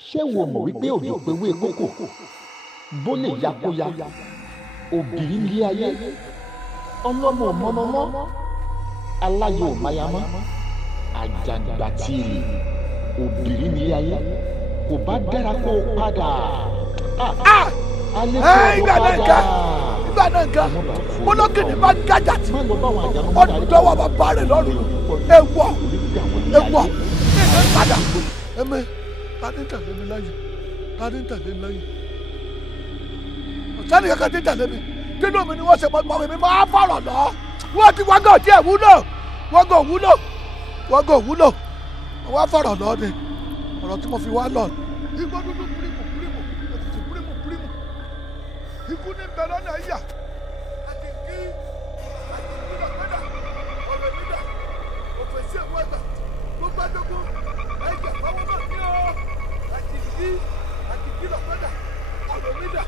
ṣé wo mọ̀ wípé òjò pewé kókò bó lè ya kó ya òbí ní ayé ọlọ́mọ mọ́mọ́mọ́ aláyọ̀ mayamọ́ àjàgbà tí èlé òbí ní ayé kò bá dára kó o padà. ìgbà náà nǹkan mọ́lọ́kìnì bá gájà tí ọ̀dọ́wọ́ bàbá rẹ̀ lọ́rùn ewọ́ padà. ẹ̀mẹ́ tani tẹ̀lé mi lẹ́yìn ọ̀sẹ́ni kankan ti tẹ̀lé mi tinú mi ni wọ́n ṣe mọ́ mi máa fọ̀rọ̀ lọ wọ́n ti wọ́n gàn tí ẹ̀ wúlò wọ́n gàn wúlò wọ́n fọ̀rọ̀ lọ ni ọ̀rọ̀ tí mo fi wá lọ. igbó dúdú pírímù ètùtù pírímù ikú ní bẹ lọ́nà yíyà àti kí lọ́gbẹ́dà ọ̀rọ̀ nídà òfèsì ẹ̀wọ́ ẹ̀gbà gbogbo ẹ̀dógún ẹ̀jẹ̀ fáwọn náà ní ọ́ àti kí lọ́gbẹ́dà ọ̀rọ̀ nídà.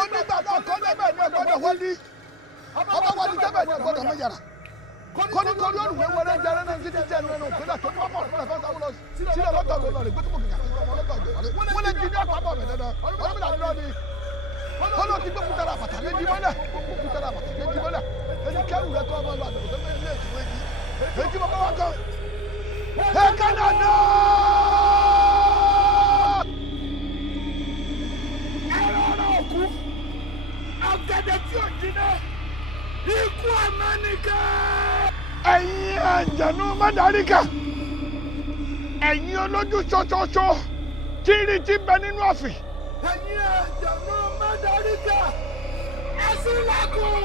onígbà náà kọ́ lẹ́bẹ̀ẹ́ ní ọgbọ́dọ̀ wọlé ọba wọlé tẹ́bẹ̀ ní ọgbọ́dọ̀ mọ yàrá kọ́ni olùwé wọlé jẹrẹ náà títí jẹ́ ẹnu ẹnu òkúta tó ní wọ́n fọ́ọ̀rọ̀ fọ́ọ̀rọ̀ fọ́ọ̀rọ̀ lọ sílẹ̀ lọ́tọ̀ lọ rẹ̀ gbẹ́tùmọ̀ kìkà tó ọmọ lọ́tọ̀ gbé wọlé jí ní ọ̀pá bọ̀ bẹ̀ dandan ọlọ́mọdé àdúrà ni kọ́ni ti gbé kúta àbàtà lé jímọ́lẹ̀ kúta àbàtà lé jímọ́lẹ̀ èyí kẹ́rù rẹ̀ kọ́ ọmọ lọ àdùnkù tó fẹ́ lé ètùwé yìí èyí tí mo bá wá kọ́ ẹ̀ka náà náà ẹ̀rọ ọ̀rọ̀ òkú ọ̀gẹ̀dẹ̀ tí ò jiná ikú amánìkà. ẹ̀yin àǹjẹ̀nú Madarikan ẹ̀yin olójú ṣọṣọṣọ tíìrì tí ń bẹ nínú ọ̀fìn. ẹ̀yin àǹjẹ̀nú Madarikan ẹ ṣílẹ̀kùn.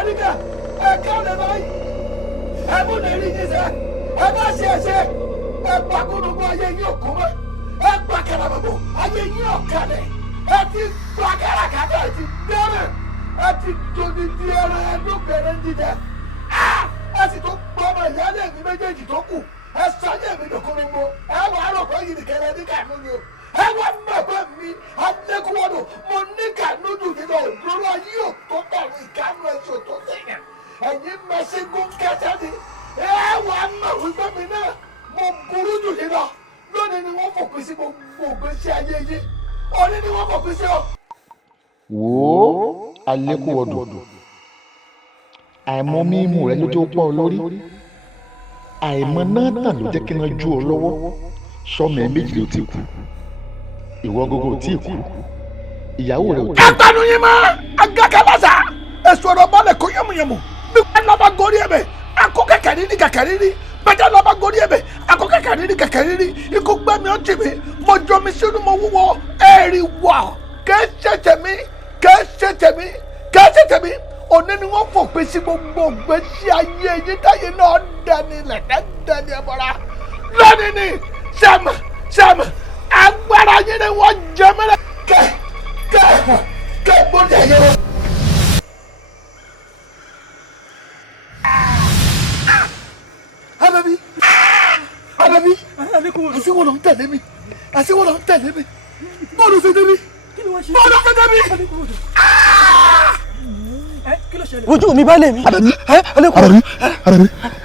Madarikan ẹ káàdé báyìí ẹ mú lẹ́rí yín sẹ́ ẹ má ṣe ẹ̀ṣẹ̀ ẹ pa kúrúkú ayé yín òkú mọ́ ẹ pa kàràbàbò ayé yín ọ̀kadẹ̀ ẹ ti pa kàràkàtà ẹ ti dẹ́rẹ̀ ẹ ti dòdì di ẹran ẹdúnkẹrẹ jíjẹ ẹ sì tó gbọ́ ọmọ ìyáálé mi méjèèjì tó kù ẹ sọyẹ mi dòkúrúgbó ẹ wà á rò pé yìí nìkẹrẹ ní kànú ni o ẹ wà mọ̀gbọ́ mi adékúwọ́dọ̀ mo ní kànú dùn nínú òdòdó ayé òtó kàwé ìkànnú ẹ̀ṣọ́ tó tẹ̀yàn ẹ̀yin mẹ́sìngún kẹsẹ́ ni ẹ wà á mọ̀ wípé mi náà mo burú jù yín lọ lónìí ni wọ́n fòpin sí gbogbo ògbésí ayé yín òní ni wọ́n fòpin sí ọ. wò ó Alékúwọdù àìmọ̀ mímú rẹ ló tó pọ̀ lórí àìmọ̀ náà tàn ló jẹ́ kí wọ́n ju ọ lọ́wọ́ sọmọ ẹ méjì ló ti kú ìwọ gógó ò tí ì kú ìyàwó rẹ ò tí ì kú. ẹ tanu yín mọ agakalasa èso ọ̀rọ̀ balẹ̀ kó yẹmuyẹmu bí wọn lọ bá gorí ẹ bẹ akó kẹkẹrí ní kẹkẹrí rí bẹjẹ lọ bá gorí ẹ bẹ akó kẹkẹrí ní kẹkẹrí rí ikú gbẹmí ó tì mí mo jọ mi sínú mo wúwo ẹẹrí wà kẹsẹ tẹmí òní ni wọ́n fòpin sí gbogbo ìgbésí ayé yín táyé náà dání lẹ̀kẹ́ dání ẹ̀bọ̀ra lónìí ni sẹ́mu agbára yín ni wọ́n jẹ mẹ́rẹ̀ kẹ́ gbọ́dọ̀ yẹ wọ́n. Àbẹ̀bí àṣìwọ̀n ló ń tẹ̀lé mi bọ́ọ̀lù ṣe débi. ojú mi bá lè mi. Àbẹ̀bí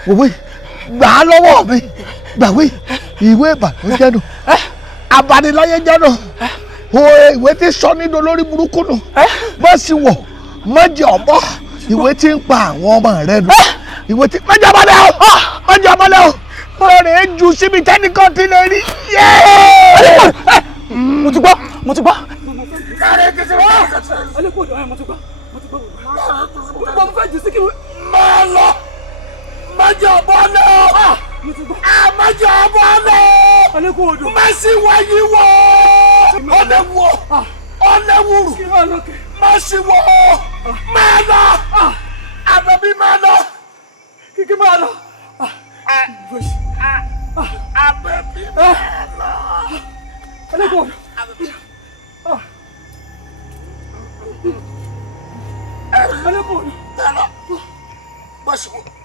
wòwe gbà á lọ́wọ́ mi gbàwé ìwé ìbànújẹ́ nù abaniláyé jẹ́ nù ìwé tí sọ nínú olórí burúkú nù má sì wọ̀ má jẹ́ ọ̀bọ ìwé tí ń pa àwọn ọmọ rẹ nù ìwé tí má jẹ́ ọmọlẹ́ o lọ́rẹ̀ ẹ́ ju síbi tẹ́nìkan ti lè rí. mo ti gbọ́. mo ti gbọ́ mo fẹ́ jù sí kí wọ́n. máa lọ má jẹ́ ọ̀bọ lẹ́ o má jẹ́ ọ̀bọ lẹ́ o má sì wáyé wọ́ ọ̀lẹ́wùrù má sì wọ́ máa lọ Àbẹ̀bí máa lọ. kíkí máa lọ. Àbẹ̀bí máa lọ. Alekun. Alekun. Tẹ́lọ̀ bọ́sùn. Tẹ́lọ̀ bọ́sùn ṣùgbọ́n.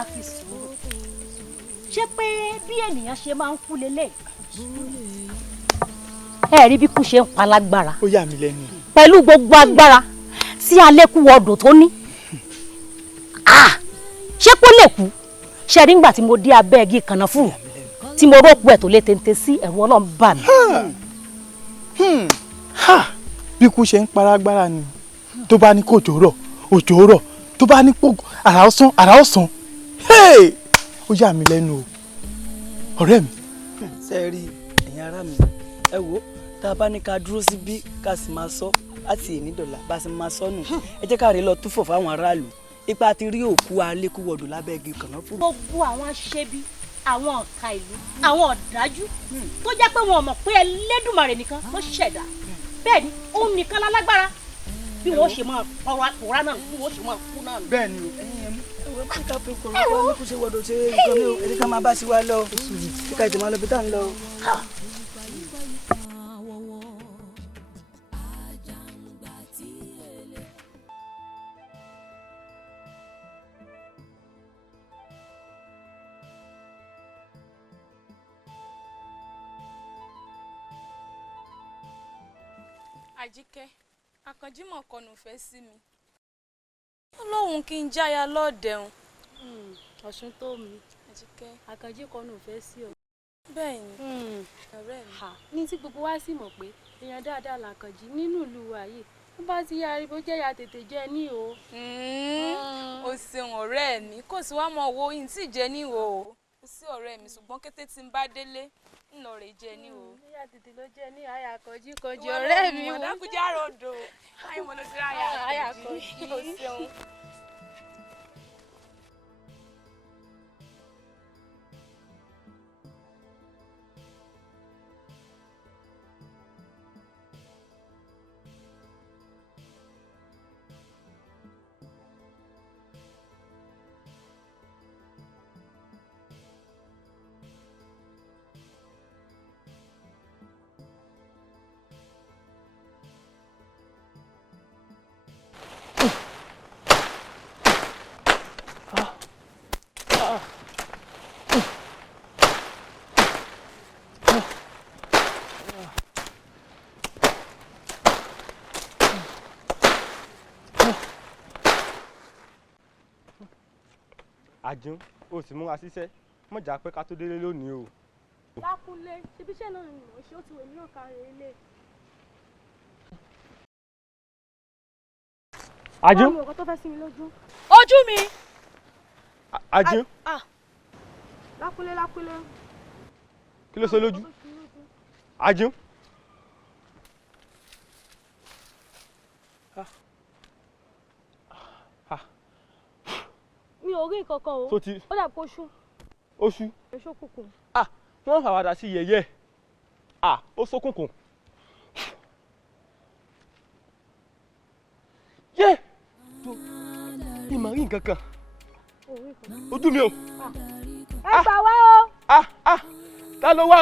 àfi sùúrù ṣé pé bí ènìyàn ṣe máa ń kú lélẹ̀ ẹ rí bí kú ṣe ń pa lágbára. ó yà mí lẹ́nu. pẹ̀lú gbogbo agbára tí Alékúwọdò tó ní ṣé kó lè kú ṣe rí ngbà tí mo dé abẹ́ igi kànáfùrù tí mo rọ́pò ẹ̀ tó lé téńté sí ẹ̀rù Ọlọ́run bà mí. bí kú ṣe ń pa lágbára ni tó bá ní kó òjò rọ̀ tó bá ní kó àrà ọ̀sán ó yà mí lẹ́nu o ọ̀rẹ́ mi. ṣe rí ẹ̀yin ará mi ẹ wo tá a bá ní ká dúró síbí ká sì máa sọ láti èní dọ̀là bá a sì máa sọ nù ẹ jẹ́ ká rí lọ túfọ̀ fáwọn aráàlú ipa ti rí òkú Alékúwọdò lábẹ́ igi kànáfùrù. gbogbo àwọn aṣebi àwọn ọ̀ka ìlú àwọn ọ̀dájú tó jẹ́ pé wọn ò mọ̀ pé Ẹlẹ́dùmarè nìkan ló ṣẹ̀dá bẹ́ẹ̀ ni òun nìkan lálágbára bí wọ́n ṣe máa pòórá náà bí wọ́n ṣe máa kú náà. bẹ́ẹ̀ ni ẹ̀wọ̀n bí ká fi kòrò kó Alékúwọdò ṣe nǹkan ní ẹni ká máa bá sí wa lọ kí ká ìtì máa lọ bí tá à ń lọ. Àjíkẹ́, Àkànjímọ̀ kọnù fẹ́ sí mi. Ó lóhun kí n jáya lọ́ọ̀dẹ̀hùn. Ọ̀ṣun tó mi. Àjíkẹ́. Àkànjí kọnù fẹ́ sí ọ. Bẹ́ẹ̀ ni, ọ̀rẹ́ mi. Ní tí gbogbo wa sì mọ̀ pé èèyàn dáadáa làkànjí nínú ìlú wa yìí. Ó bá ti yára bó jẹ́ ya tètè jẹ́ ní o. O ṣeun ọ̀rẹ́ mi, kò sí wá mọ̀ wo yìí tí jẹ́ ní o. Kò sí ọ̀rẹ́ mi ṣùgbọ́n kété tí n bá délé ń lọ rè jẹ ní o. Ìyá tètè ló jẹ ní àyà kọjí ọ̀rẹ́ mi wò. Mọ̀dákújá ròdò. Ayé mo lọ sí àyà kọjí. O ṣeun. Àjùn o sì múra síṣẹ́ mọ̀jà pé ká tó délé lónìí o. Lákúnlé ibiṣẹ́ náà ni mò ń ṣe ó ti wèmí náà kárí ilé. Àjùn. Báwo ọkọ tó fẹ́ sí mi lójú. Ojú mi. Àjùn. Lákúnlé. Kí ló ṣe lójú? Àjùn. Mi ò rí nǹkan kan o. Ó dà kó ṣú. Oṣù. Èso kùkùn. Wọ́n fàwádà sí yẹ̀yẹ́. Ó ṣókùnkùn. Yé! Ìmọ̀ rí nǹkan kan. Ojú mi o. Ẹ gbà wá o. Ta ló wà?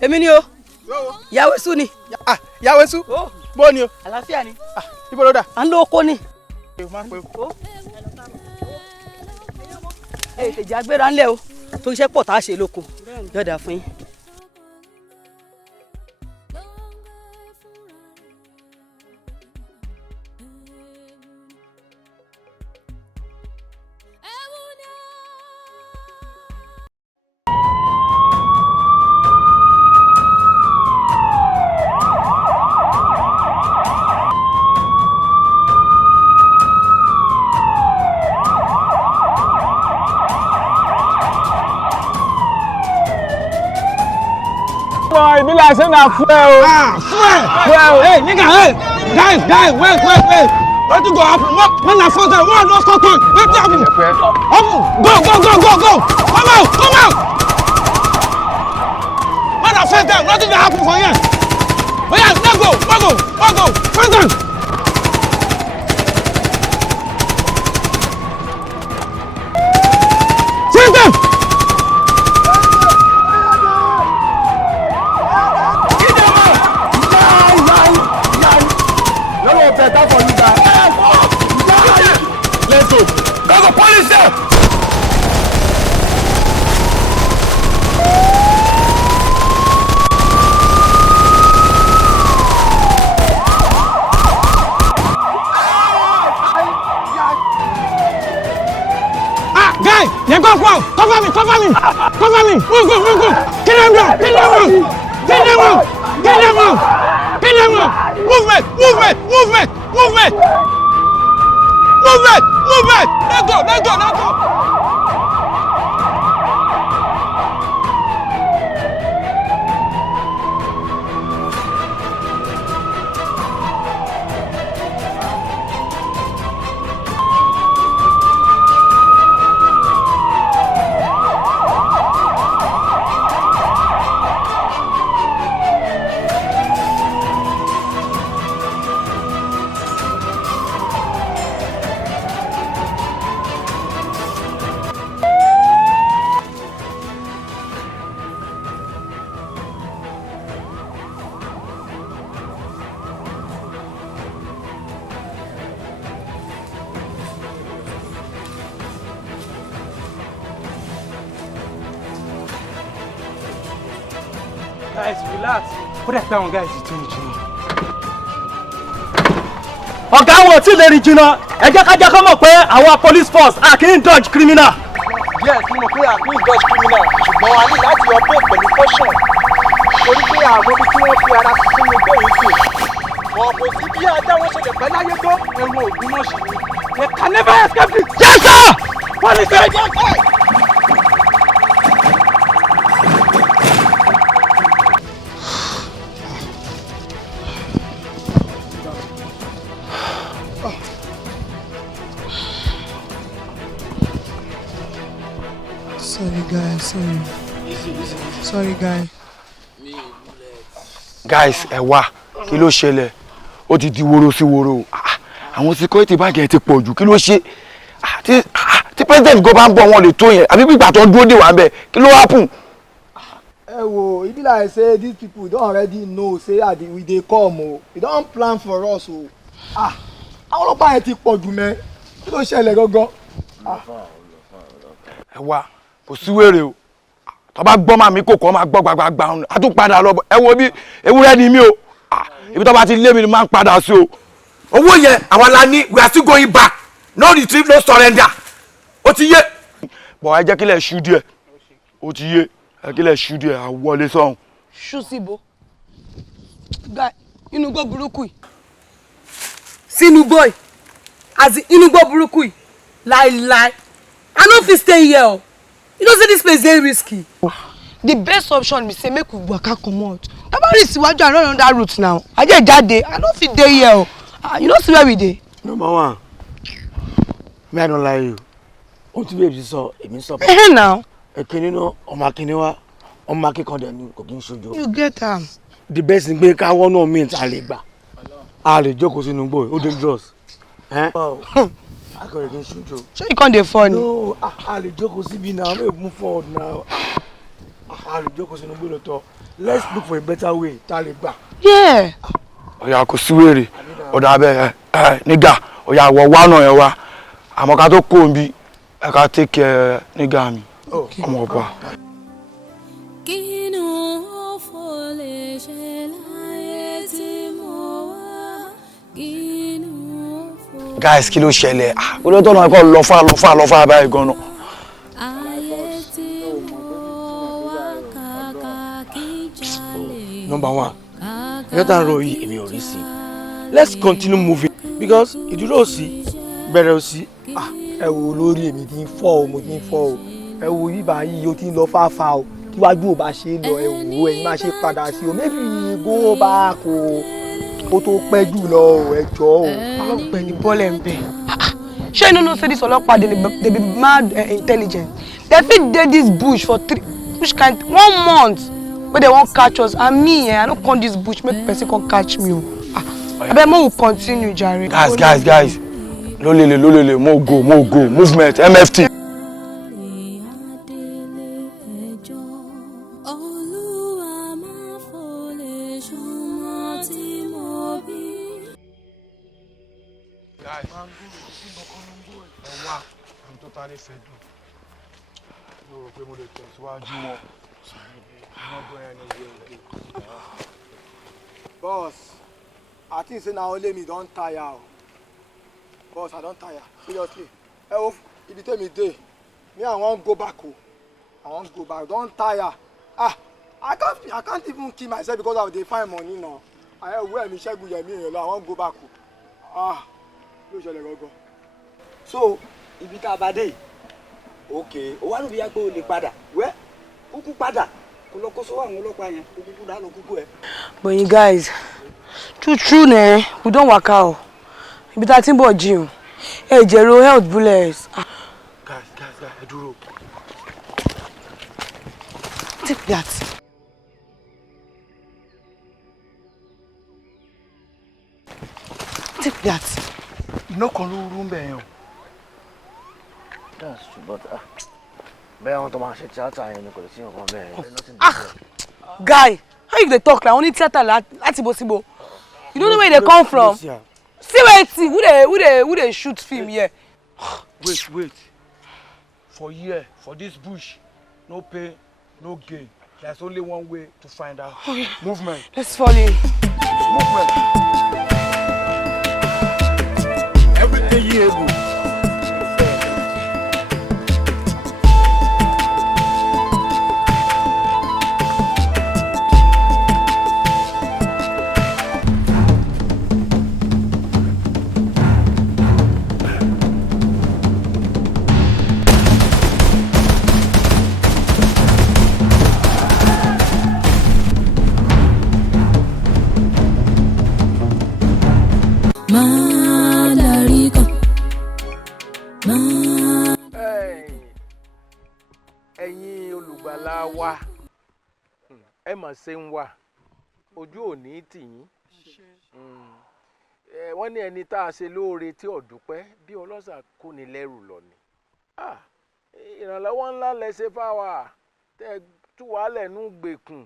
Èmi ni o. Yàwésù ni. Yàwésù. Bó ni o. Àlàáfíà ni. Ibo ló dà. À ń lo oko ni. Ètèjì agbéra ńlẹ̀ o tó iṣẹ́ pọ̀ tá a ṣe lóko yọ̀dà fún yín. Ìbílẹ̀ àṣẹ náà fún ẹ o. Fún ẹ o. Hey, nigga, hey. Guys, wait. Wetin go happen? When I fall down, one lost contact. Wetin happen? Go. Come out. When I fall down, nothing dey happen for here. Oh yeah, let's go. Fall down. Sit down. Better for you guys. Let's go. Go, police there. Guy, they go from. Cover me. Move. Kill them down. Movement. Let's go. Guys, relax. Put that down, guys. It's too much. Ọ̀gá wọn tí lè rìn jìnnà ẹ jẹ́ ká jẹ́ kó mọ̀ pé àwọn police force a kì í dodge criminal. Yes, mo mọ̀ pé a kì í dodge criminal ṣùgbọ́n a ní láti update pẹ̀lú caution torí pé àwọn ibi tí wọ́n fi ara sí sínú ìgbẹ́ yìí sí. Wọ́n kò sí bí ajá wọn ṣe lè pẹ́ láyé tó ẹ̀rù ògùn náà ṣì ní. They can never escape this. Yes, sir! Police agent! Sorry, guy. Guys, ẹ wá kí ló ṣẹlẹ̀? Ó ti di woro sí woro. Àwọn security bag ẹ ti pọ̀ jù. Kí ló ṣe? Tí president go bá ń bọ̀ wọn lè tó yẹn. Àbí gbígbà tó dúró dè wá ńbẹ̀. Kí ló happen? E be like say these people don already know say we dey come o. They don plan for us o. Àwọn ọlọ́pàá yẹn ti pọ̀ jù mẹ́. Kí ló ṣẹlẹ̀ gangan? Ẹ wá kò sí wèrè o. Tó bá gbọ́ màmí kò kọ́ máa gbọ́ gbàgbàgbà ọ̀hún. A tún padà lọ. Ẹ wo bí ewúrẹ́ ni mí o. Ibi tó bá ti lé mi ni máa ń padà sí o. Owó yẹn àwa la ní, we are still going back. No retreat, no surrender. Ó ti yé. Bọ̀ ẹ jẹ́ kílẹ̀ ṣú díẹ̀. Ó ti yé. Ẹ kílẹ̀ ṣú díẹ̀. À wọlé sọ́hun. Ṣú síbo. Guy, inú gbọ́ burúkú yìí. Sínú boy. As inú gbọ́ burúkú yìí. Láíláí. I no fit stay here o. You know say this place dey risky. The best option be say make we waka comot. Taba reach síwájú and run on that route now. Aje jade, I no fit dey here o. You know see where we dey? Number one, me I don't lie you. Ohun tí babe sọ, èmi sọ. Now. Ekini no, ọmọ akini wa, ọmọ akíkan dẹ̀ ni kò kí n ṣojo. You get am. The best thing pé ká wọ́n náà mint a lè gbà. A lè jókòó sínú gbòòrò, ó dangerous. Akọ̀rẹ́ kí n ṣojo. Ṣé you come dey funny? No, a lè jókòó síbi now, make we move forward now. A lè jókòó sínú gbòòrò tó. Let's look for a better way tá lè gbà. Yeah. Ọ̀yà kò sí wèrè. Ọ̀dà abẹ́ nígà. Ọ̀yà wọ̀ wá náà yẹn wá. Àmọ́ ká tó kó o bí ẹ ká take care nígà mi. Ọmọ ọba. Guys, kí ló ṣẹlẹ̀? Olóòótọ́ náà kọ́ lọ fà báyìí gan-an. Number one, yọta ro yìí èmi ò rí sí. Let's continue moving because ìdúró sí bẹ̀rẹ̀ sí. Ẹ wo lórí èmi tí ń fọ́ o, mo ti ń fọ́ o. Ẹ wo bíbá yìí o ti ń lọ fáfá o. Tíwájú ò bá ṣe lọ ẹ wo ẹ̀yin máa ṣe padà sí o. Maybe go back o. kó tó pẹ́ jù lọ o ẹ jọ̀ọ́ o. ọlọ́pàá ẹni bọ́ọ̀lù ẹ̀ ń bẹ̀. ṣé you no say this ọlọ́pàá dey be mad intelligent. They fit dey this bush for 1 month wey they wan catch us and me I no come this bush make person come catch me o. Abeg mo we continue jare. Guys. Lolele, mo go, movement, MFT. Boss, I think say na only me don tire o. Boss, I don tire, seriously. If you tell me dey, me I wan go back o. I wan go back, don tire. I can't even kill myself because I dey find money now. Where mi Ṣẹ́gun yẹ mi èèyàn lọ, I wan go back o. Ló ṣẹlẹ̀ gangan. So, ibi tá a bá dé yìí, okay, ó wá níbi yá pé o lè padà. Wẹ́, kúkú padà. Kò lọ kó sówó àwọn ọlọ́pàá yẹn, kúkú dáná kúkú ẹ. But you guys, true we don waka o. Ibi tá a ti ń bọ̀ jí o. Jẹ̀rọ health bullets. Guys, ẹ dúró. Take that. Take that. Iná kan ló rú ń bẹ̀ yẹn o. That's true, but bẹ́ẹ̀ wọn tó máa ṣe tíátà yẹn ni kò lè sí nǹkan bẹ́ẹ̀. Guy, how you dey talk like only theatre láti bo síbo? You don't know where they come from? See wetin who dey shoot film here? Wait. For here, for this bush, no pain, no gain. There's only one way to find out. Okay. Movement. Let's follow you. Movement. Everything you able. Madarikan. Ẹ̀yin olùgbàlà wa ẹ mà ṣe ń wà ojú òní tì yín wọ́n ní ẹni tá a ṣe lóore tí ò dúpẹ́ bí ọlọ́ṣà kó ni lẹ́rù lọ ni ìrànlọ́wọ́ ńlá lẹ ṣe fáwa tẹ́ tú wàá lẹ́nu gbèkùn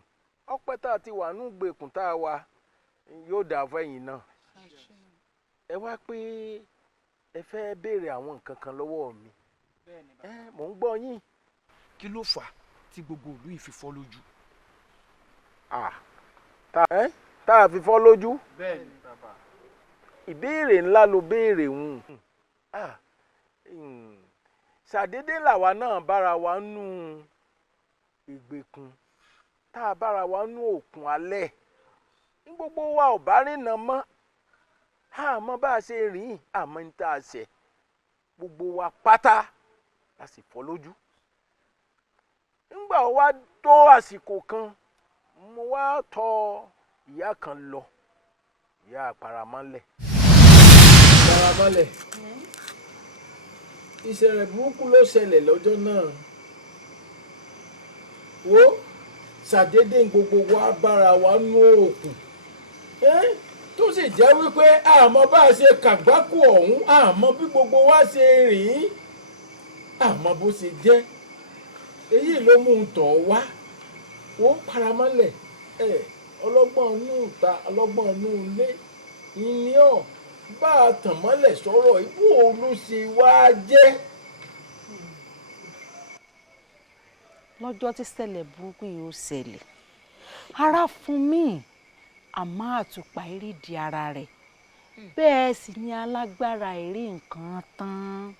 ọpẹ́ tá a ti wà nú gbèkùn tá a wà yóò dà fẹ́yìn náà ẹ wá pé ẹ fẹ́ béèrè àwọn nǹkan kan lọ́wọ́ mi mò ń gbọ́ yín. Kí ló fà á tí gbogbo ìlú yìí fi fọ́ lójú? Tá a fi fọ́ lójú? Bẹ́ẹ̀ni bàbá. Ìbéèrè ńlá ló béèrè hùn. Ṣàdédé làwa náà bára wa nú ìgbèkùn tá a bára wa nú òkun alẹ́ ní gbogbo wa ò bá rìnà mọ́ àmọ́ bá a ṣe rìn àmọ́ ní tá a ṣe gbogbo wa pátá la sì fọ́ lójú. Nígbà wá tó àsìkò kan mo wá tọ̀ ìyá kan lọ ìyá àparamọ́lẹ̀. Àparamọ́lẹ̀ ìṣẹ̀lẹ̀ burúkú ló ṣẹlẹ̀ lọ́jọ́ náà wo ṣàdédé gbogbo wa bára wa nú òkun tó sì jẹ́ wípé àmọ́ bá a ṣe kàgbákò ọ̀hún àmọ́ bí gbogbo wa ṣe rìn àmọ́ bó ṣe jẹ́ èyí ló mú un tọ̀ wá wọ́n paramọ́lẹ̀ ọlọ́gbọ́n inú ìta ọlọ́gbọ́n inú ilé ìní ọ̀ bá a tàn mọ́lẹ̀ sọ̀rọ̀ ibú òun ló ṣe wá jẹ́. lọ́jọ́ tí ṣẹlẹ̀ burúkú yìí ó ṣẹlẹ̀ ara fún mi àmọ́ àtùpà eré di ara rẹ̀ bẹ́ẹ̀ sì ni alágbára eré nǹkan tán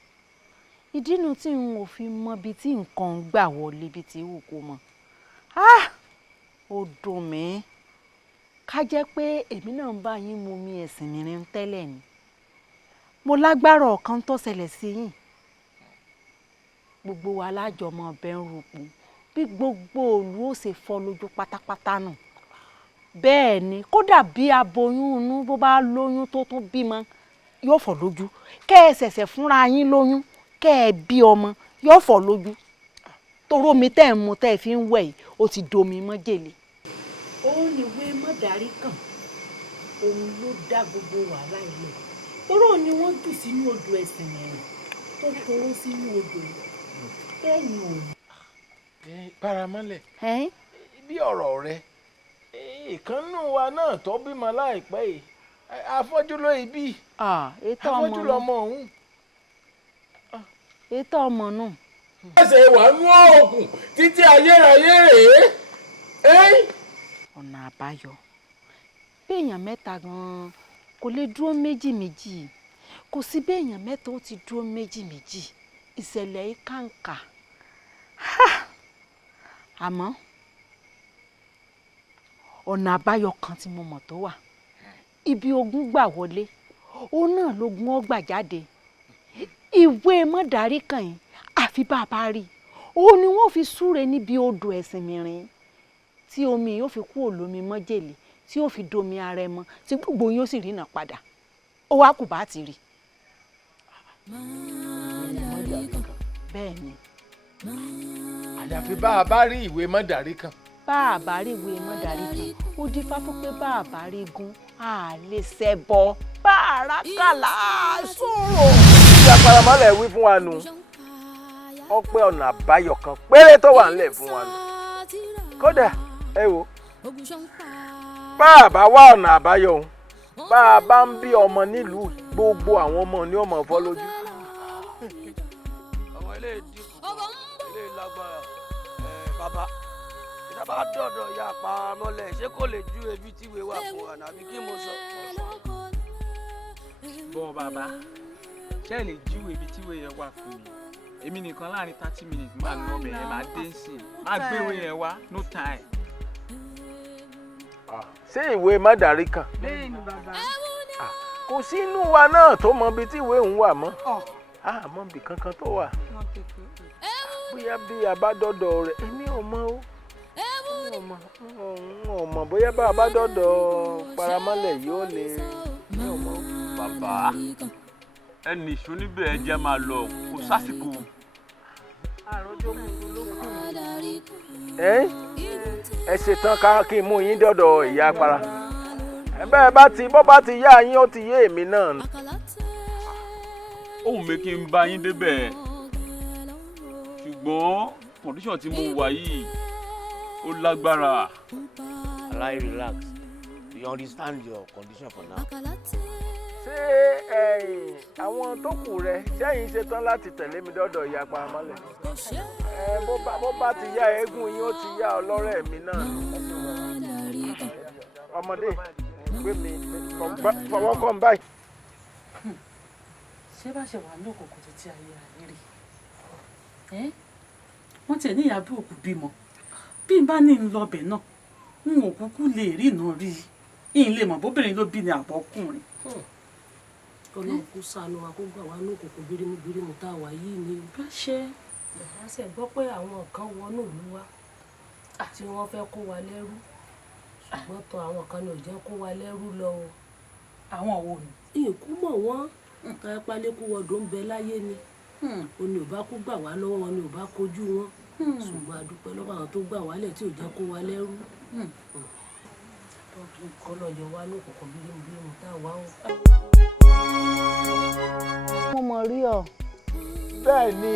ìdínú tí n ò fi mọ ibi tí nǹkan ń gbà wọlé bí ti wù kó mọ ó dùn mí ká jẹ́ pé èmi náà ń bá yín mu mi ẹ̀sìn mìíràn tẹ́lẹ̀ ni mo lágbára ọ̀kan tó ṣẹlẹ̀ sí yín gbogbo wa lájọmọ ọbẹ̀ ń rúpọ̀ bí gbogbo òlu ó ṣe fọ́ lójú pátápátá nù bẹ́ẹ̀ ni kódà bí aboyún inú bó bá lóyún tó tún bímọ yóò fọ́ lójú kẹ́ ẹ ṣẹ̀ṣẹ̀ fúnra yín lóyún kẹ́ ẹ bí ọmọ yóò fọ́ lójú toró mi tẹ́ ẹ̀ mu tẹ́ ẹ fi ń wẹ̀ yìí ó ti domi májèlé. ó ní ìwé Madarikan òun ló dá gbogbo wàhálà ilé toró ni wọ́n jù sínú odò ẹ̀sìn mẹ́rin tó toró sínú odò ẹ̀yìn òun. Paramọ́lẹ̀ bí ọ̀rọ̀ rẹ ìkànnù wa náà tó bímọ láìpẹ́ yìí afọ́jú ló ibi afọ́jú lọmọ ọ̀hún. ètò ọmọ náà. ẹsẹ̀ wà nú òkun títí ayérayé rèé. ọ̀nà àbáyọ béèyàn mẹ́ta gan-an kò lè dúró méjì méjì kò sí béèyàn mẹ́ta ó ti dúró méjì méjì ìṣẹ̀lẹ̀ yìí kàǹkà àmọ́ ọ̀nà àbáyọ kan tí mo mọ̀ tó wà ibi ogun gbà wọlé òun náà lógun ọgbà jáde ìwé Madarikan yìí àfi bá a bá rí òun ni wọ́n fi súre níbi odò ẹ̀sìn mìíràn tí omi yóò fi kú olómi májèlé tí yóò fi domi Arẹmọ tí gbogbo yóò sì rí náà padà ó wá kù bá ti rí. bẹ́ẹ̀ ni. àyàfi bá a bá rí ìwé Madarikan. bá a bá rí ìwé Madarikan ó dífá fún pé bá a bá rí gun a lè ṣẹbọ bá a rà kàlà sọ̀rọ̀. ìjà Paramọ́lẹ̀ wí fún wa nù ọpẹ́ ọ̀nà àbáyọ kan péré tó wà ńlẹ̀ fún wa nù kódà ẹ wo bá a bá wá ọ̀nà àbáyọ òun bá a bá ń bí ọmọ nílùú gbogbo àwọn ọmọ ní ọmọ fọ́ lójú. ọmọ ilé ìdìbò ilé ìlágbára bàbá ìjọba dọ̀dọ̀ ya Paramọ́lẹ̀ ṣé kò lè ju ebi tí ìwé wà fún wa nàbí kí mo sọ. bọ́ bàbá ṣé ẹ lè júwèé ibi tí ìwé yẹn wà fún mi èmi nìkan láàrin 30 minutes máa lọ ọbẹ̀ yẹn máa dé sí i máa gbé ìwé yẹn wá no time. ṣé ìwé Madarikan. bẹ́ẹ̀ ni bàbá. kò sí inú wa náà tó mọ ibi tí ìwé òun wà mọ́ àmọ́ ibì kankan tó wà bóyá bí a bá dọ́dọ̀ rẹ̀ èmi ò mọ̀ o ò mọ̀ bóyá bá a bá dọ́dọ̀ Paramọ́lẹ̀ yóò lè mi ò mọ̀. bàbá ẹnì ìṣó níbẹ̀ ẹ jẹ́ máa lọ kò sásìkò. ẹ ṣetán kí n mú yín dọ́dọ̀ ìyá Para bẹ́ẹ̀ bá ti bọ́ bá ti yá yín ó ti yé èmi náà. ohun mi kí n bá yín débẹ̀ ṣùgbọ́n condition tí mo wà yìí ó lágbára. Allow you relax. You understand your condition for now. ṣé àwọn tó kù rẹ ṣẹ́yìn ṣetán láti tẹ̀lé mi dọ́dọ̀ ìyá Paramọ́lẹ̀ bó bá ti yá eégún yín ó ti yá ọlọ́rẹ́ mi náà ọmọdé gbé mi fọwọ́ kàn báyìí. ṣé bá ṣe wà ní òkùnkùn títí ayé ayé rè wọ́n tiẹ̀ ní ìyá bí òkú bímọ bí n bá ní n lọbẹ̀ náà n ò kúkú lè rí iná rí i n lè mọ̀ bóbìnrin ló bí ní àbọ̀kùnrin. Ọlọ́run kó ṣàánú wa kó gbà wá ní òkùnkùn bírímù tá a wà yìí ni. bá ṣe a ṣe gbọ́ pé àwọn kan wọnú ìlú wa tí wọ́n fẹ́ kó wa lẹ́rú ṣùgbọ́n tó àwọn kan ní ò jẹ́ kó wa lẹ́rú lọ o. àwọn wo ni. ìkú mọ̀ wọ́n ká pálékú wọdọ̀ ń bẹ láyé ni o ní ò bá kú gbà wá lọ́wọ́ wọn ni ò bá kojú wọn ṣùgbọ́n a dúpẹ́ lọ́wọ́ àwọn tó gbà wálẹ̀ tí ò jẹ́ kó wa lẹ́rú. kọ́lọ́jọ wa ní òkùnkùn bírímù tá a wá o. mo mọ̀ rí ọ. bẹ́ẹ̀ ni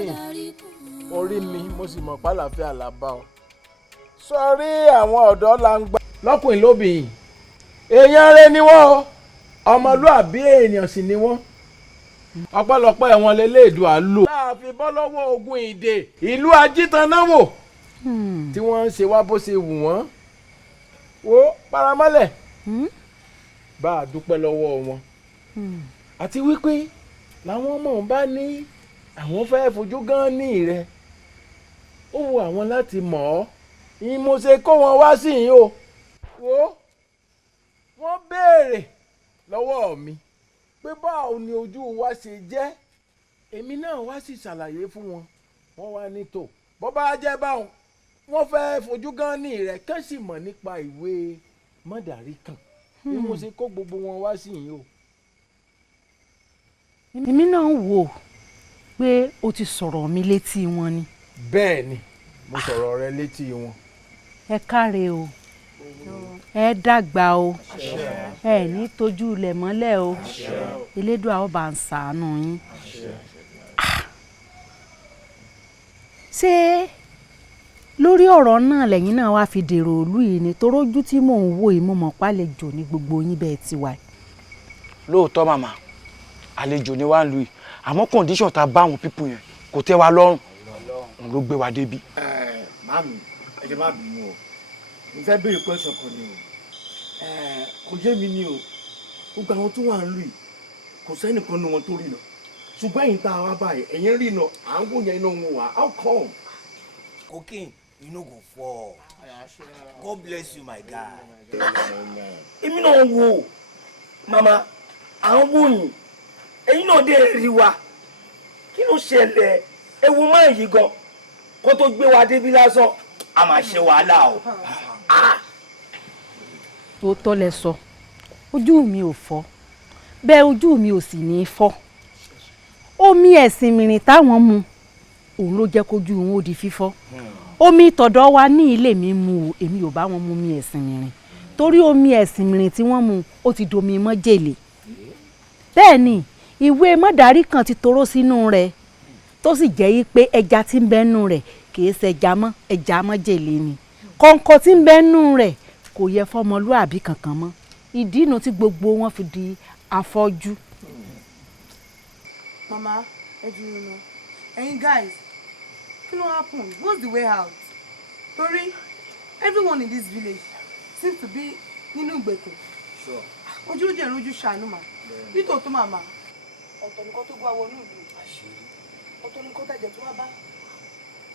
orí mi mo sì mọ̀ pálàfíà làbá ọ sọrí àwọn ọ̀dọ́ la ń gbà lọ́kùnrin lóbìnrin èèyàn rẹ ni wọ́n o ọmọlúàbí èèyàn sì ni wọ́n ọpẹ́lọpẹ́ wọn lélẹ́ẹ̀dùn àlò. láàfin bọ́ lọ́wọ́ ogun ìdè ìlú ajítanáwò tí wọ́n ń ṣe wá bó ṣe wù wọ́n wo Paramọ́lẹ̀ bá a dúpẹ́ lọ́wọ́ wọn àti wípé làwọn ọmọ òun bá ní àwọn fẹ́ fojú gan ní rẹ ó wù àwọn láti mọ̀ ọ́ ìyẹn mo ṣe kó wọn wá sí yìí o wo wọ́n béèrè lọ́wọ́ mi pé báwo ni ojú wa ṣe jẹ́ èmi náà wá sì ṣàlàyé fún wọn wọ́n wá ní tò bó bá jẹ́ báwọn wọ́n fẹ́ fojú gan ní rẹ kán sì mọ̀ nípa ìwé Madarikan bí mo ṣe kó gbogbo wọn wá sí yìí o. èmi náà wò pé o ti sọ̀rọ̀ mi létí wọn ni. bẹ́ẹ̀ ni mo sọ̀rọ̀ rẹ létí wọn. ẹ káre o ẹ dàgbà o ẹ ní tójú ilẹ̀ mọ́lẹ̀ o elédùà ó bá ń ṣàánú yín. ṣé lórí ọ̀rọ̀ náà lẹ́yìn náà wàá fi dèrò òlú yìí ni torójú tí mò ń wò yìí mo mọ̀ pálejò ní gbogbo yín bẹ́ẹ̀ ti wà. lóòótọ́ màmá àlejò ni wàá ń lu yìí àmọ́ kọ́ndíṣọ̀n tá a bá àwọn pípù yẹn kò tẹ́ wa lọ́rùn òun ló gbé wa débi. màmí ẹ jẹ́ má bínú o mo fẹ́ béèrè question kan ni o kò yé mi ni o gbogbo àwọn tó wà ń lù yìí kò sẹ́nìkan nu wọn tó rí nà ṣùgbọ́n ẹ̀yin tá a wá báyìí ẹ̀yin rí nà à ń wòyàn iná wọn wà how come. Cocaine, you no go fall. God bless you, my guy. èmi náà wò màmá à ń wò yín ẹ̀yin náà dé rí wa kí ló ṣẹlẹ̀ ẹ wo máa yí gan kó tó gbé wa débi lásán a máa ṣe wàhálà o. tòótọ́ lẹ sọ ojú mi ò fọ́ bẹ́ẹ̀ ojú mi ò sì ní í fọ́ omi ẹ̀sìn mìrìn táwọn mu òun ló jẹ́ kójú wọn ó di fífọ́ omi tọ̀dọ̀ wa ní ilé mi mu o èmi ò bá wọn mu omi ẹ̀sìn mìrìn torí omi ẹ̀sìn mìrìn tí wọ́n mu ó ti domi májèlé bẹ́ẹ̀ ni ìwé Madarikan ti toró sínú rẹ̀ tó sì jẹ́ pé ẹja tí ń bẹ́nu rẹ̀ kìí ṣe ẹja mọ́ ẹja májèlé ni kọ̀ǹkọ̀ tí ń bẹ́nu rẹ̀ kò yẹ fọmọlúàbí kankan mọ́ ìdí inú tí gbogbo wọn fi di afọ́jú. Mama, ẹ dúró ná. Ẹ̀yin guys, kí ló happen? What's the way out? Torí everyone in this village seems to be nínú ìgbèkùn. Ojú ló jẹ́ ìrójú ṣàánú mà. Nítòótọ́ màmá, ọ̀tọ̀ nìkan tó gbọ́ àwọn olúùlú. Ọ̀tọ̀ nìkan tẹ̀jẹ̀ tó wá bá.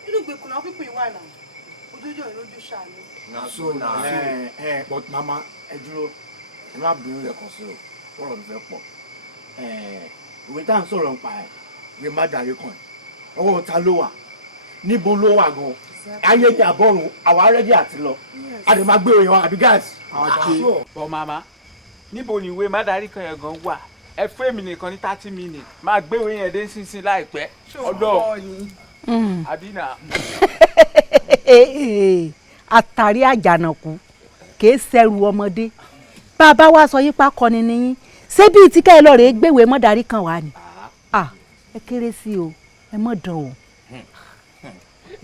Nínú ìgbèkùn náà pípín ìwà náà. Ojú ló jẹ́ ìrójú ṣàánú. But mama ẹ dúró ẹ má bínú lẹ́ẹ̀kan sí o ọ̀rọ̀ mi fẹ́ pọ̀ ìwé tá à ń sọ̀rọ̀ nípa ẹ̀ ìwé Madarikan ọwọ́ ta ló wà níbo ló wà gan ayé ní àbọ̀rùn àwa rẹ́dí àti lọ a lè máa gbé òye wa àbí gáàsì. bọ màmá níbo ni ìwé Madarikan yẹn gan wà ẹ fún èmi nìkan ní 30 minutes máa gbé ìwé yẹn dé sínsìn láìpẹ́ ọ̀dọ̀ àbínà. àtàrí àjànàkú kìí ṣẹrù ọmọdé bàbá wa sọ yípa kọni nìyí ṣé bíi tí kẹ́ ẹ lọ rèé gbéwèé Madarikan wà ní. ẹ kéré sí o ẹ mọ̀ dán o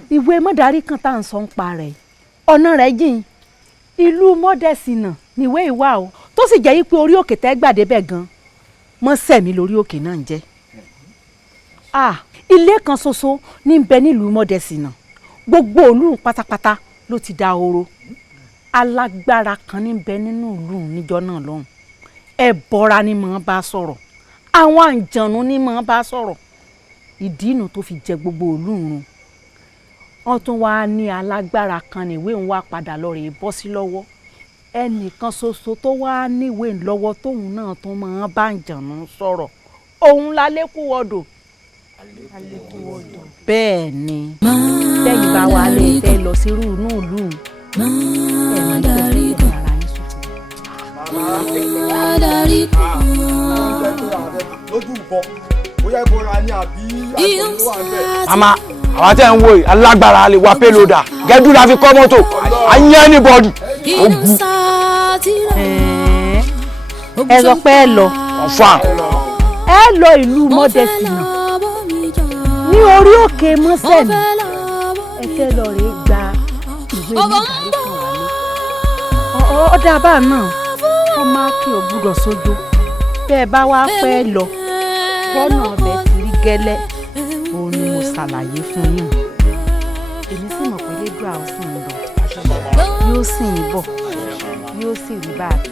ìwé Madarikan tá à ń sọ ń pa rẹ̀ ọ̀nà rẹ̀ jìn ìlú mọ́dẹ̀sínà níwé ìwà o tó sì jẹ́ pé orí òkè tẹ́ gbàdébẹ̀ gan mọ́ sẹ̀mí lórí òkè náà ń jẹ́. ilé kan ṣoṣo ní bẹ nílùú mọ́dẹ̀sínà gbogbo ìlú pátápátá ló ti da horo alágbára kan ní bẹ nínú ìlú níjọ́ náà lọ́hùn ẹbọra ni mò ń bá sọ̀rọ̀ àwọn àǹjànú ni mò ń bá sọ̀rọ̀ ìdí inú tó fi jẹ gbogbo ìlú run wọ́n tún wá ní alágbára kan níwé ń wá padà lọ rèé bọ́ sí lọ́wọ́ ẹnìkan ṣoṣo tó wá níwèé lọ́wọ́ tóun náà tó máa bá àǹjànú sọ̀rọ̀ òun lálékúwọdò bẹ́ẹ̀ ni bẹ́ẹ̀ bá wà lè fẹ́ lọ sírú inú ìlú lójú ìbọn bóyá ìbọra ni àbí àgbọn ló wà ń bẹ. màmá àwa tẹ́ ń wò yìí alágbára lè wa payloader gẹ́dú la fi kọ́ mọ́tò ayé anybody ogun. ẹ sọ pé ẹ lọ ọ̀fà ẹ lọ ìlú mọ́dẹ̀sínà ní orí òkè mọ́sẹ̀mí ẹ fẹ́ lọ rèé gba ìwé Madarikan wálé ọ̀dà bá náà wọ́n máa kí o gbúdọ̀ sójú bẹ́ẹ̀ bá wá pẹ́ lọ bọ́nà ọbẹ̀ ti rí gẹ́lẹ́ òun ni mo ṣàlàyé fún yín èmi sì mọ̀ pé lẹ́dùn àwọn sì ń lọ yóò sì ń bọ̀ yóò sì rí báyìí.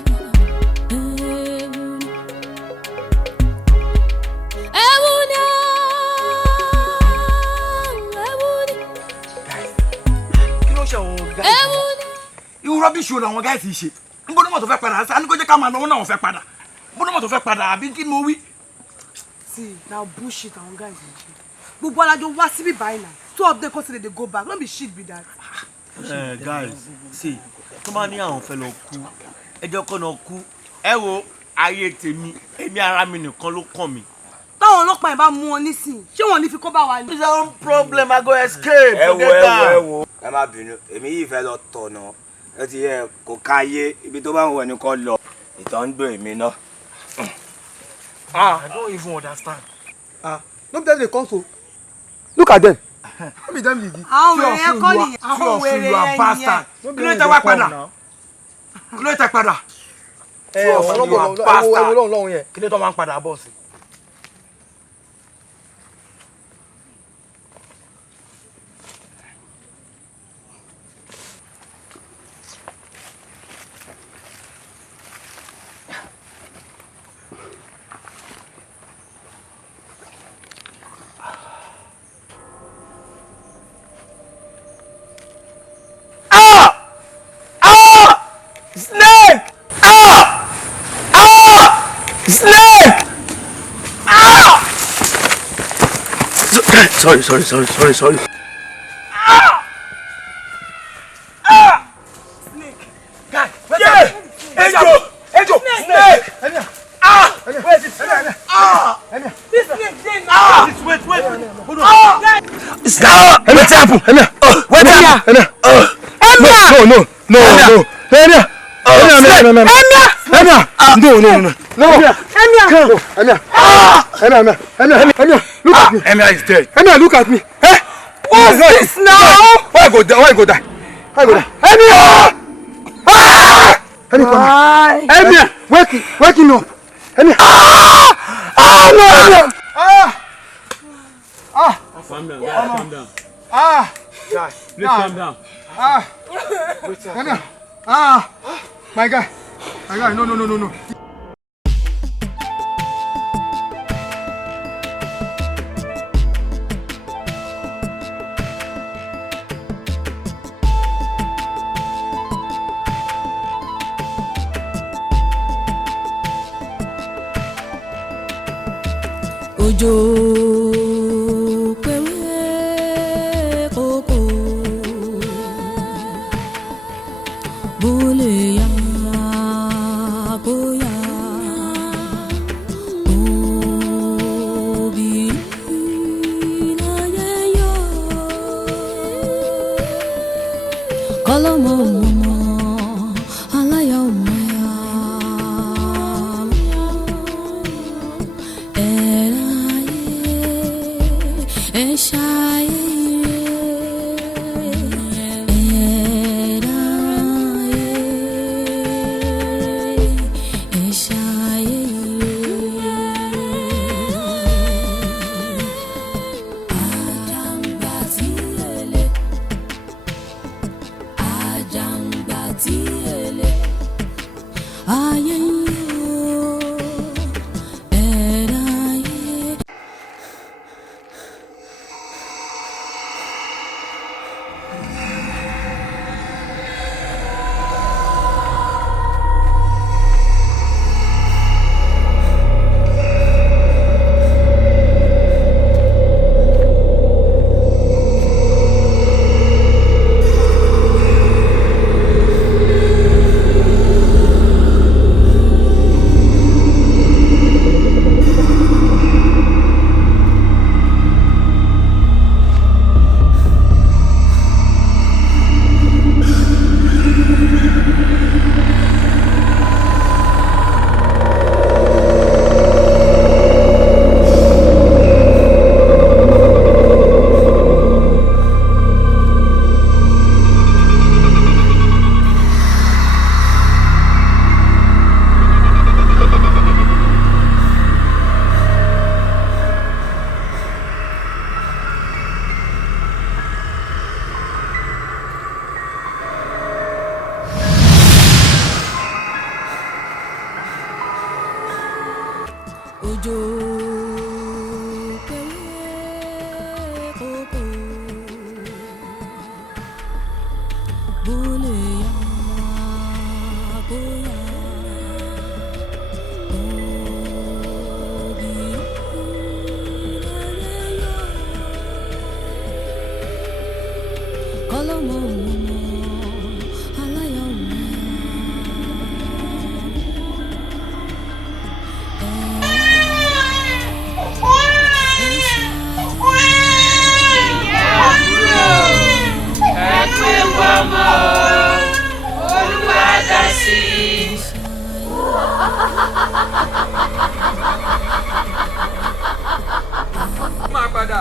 kí ló ṣe àwọn gáàsì irú rọ́bìṣì wo làwọn gáàsì ṣe n bọ́dọ̀ mọ̀tò fẹ́ padà sí àníkó jẹ́ ká máa lọ́wọ́ náà wọ́n fẹ́ padà bọ́dọ̀ mọ̀tò fẹ́ padà àbí kí mo wí. see na bullshit àwọn guys dey do gbogbo alájọ wá síbí báyìí náà two of them come say they dey go back no be shit be that. guys see tó máa ní àwọn fẹ́ lọ kú ẹjọ́ kọ́nà kú ẹ wo ayé tèmi èmi ara mi nìkan ló kàn mí. táwọn ọlọ́pàá ẹ̀ bá mú wọn nísìnyí ṣé wọn ò ní fi kó bá wa ní. it's our own problem I go escape. ẹ wo ẹ má bínú èmi yìí fẹ́ lọ tọ̀nà ẹ ti yẹ kó káyé ibi tó bá ń wọ ẹni kan lọ ìtàn ń gbé èmi náà. I don't even understand. No be them dey come so. Look at them. No be them be the. àwọn wèrè yẹn kọ́ nìyẹn. àwọn wèrè yẹn nìyẹn. kí ló tẹ wá padà kí ló tẹ padà. ọlọ́run yẹn. kí ló tọ́ máa ń padà bọ̀ sí. Snake! Snake! Sorry. Snake! Guy, Angel! Snake! Where is it? This snake dey Wait. Hold on. What happened? What happened? No. Emia! Look at me. Emia is dead. Emia, look at me. what's this now. Why go die? Emia, waking up. Emia. No. Calm down. Please calm down. Emia. My guy, no. Òjò pẹ̀wẹ́ kókó bólè yá bóyá òbí láyé yọ kọ́lọ́mọ mọ́mọ́ aláyọ̀ mọ́yà òjò pẹ̀wẹ́ kókó bólè yá bóyá òbí láyé yọ kọ́lọ́mọ mọ́mọ́ aláyọ̀ mọ́yà.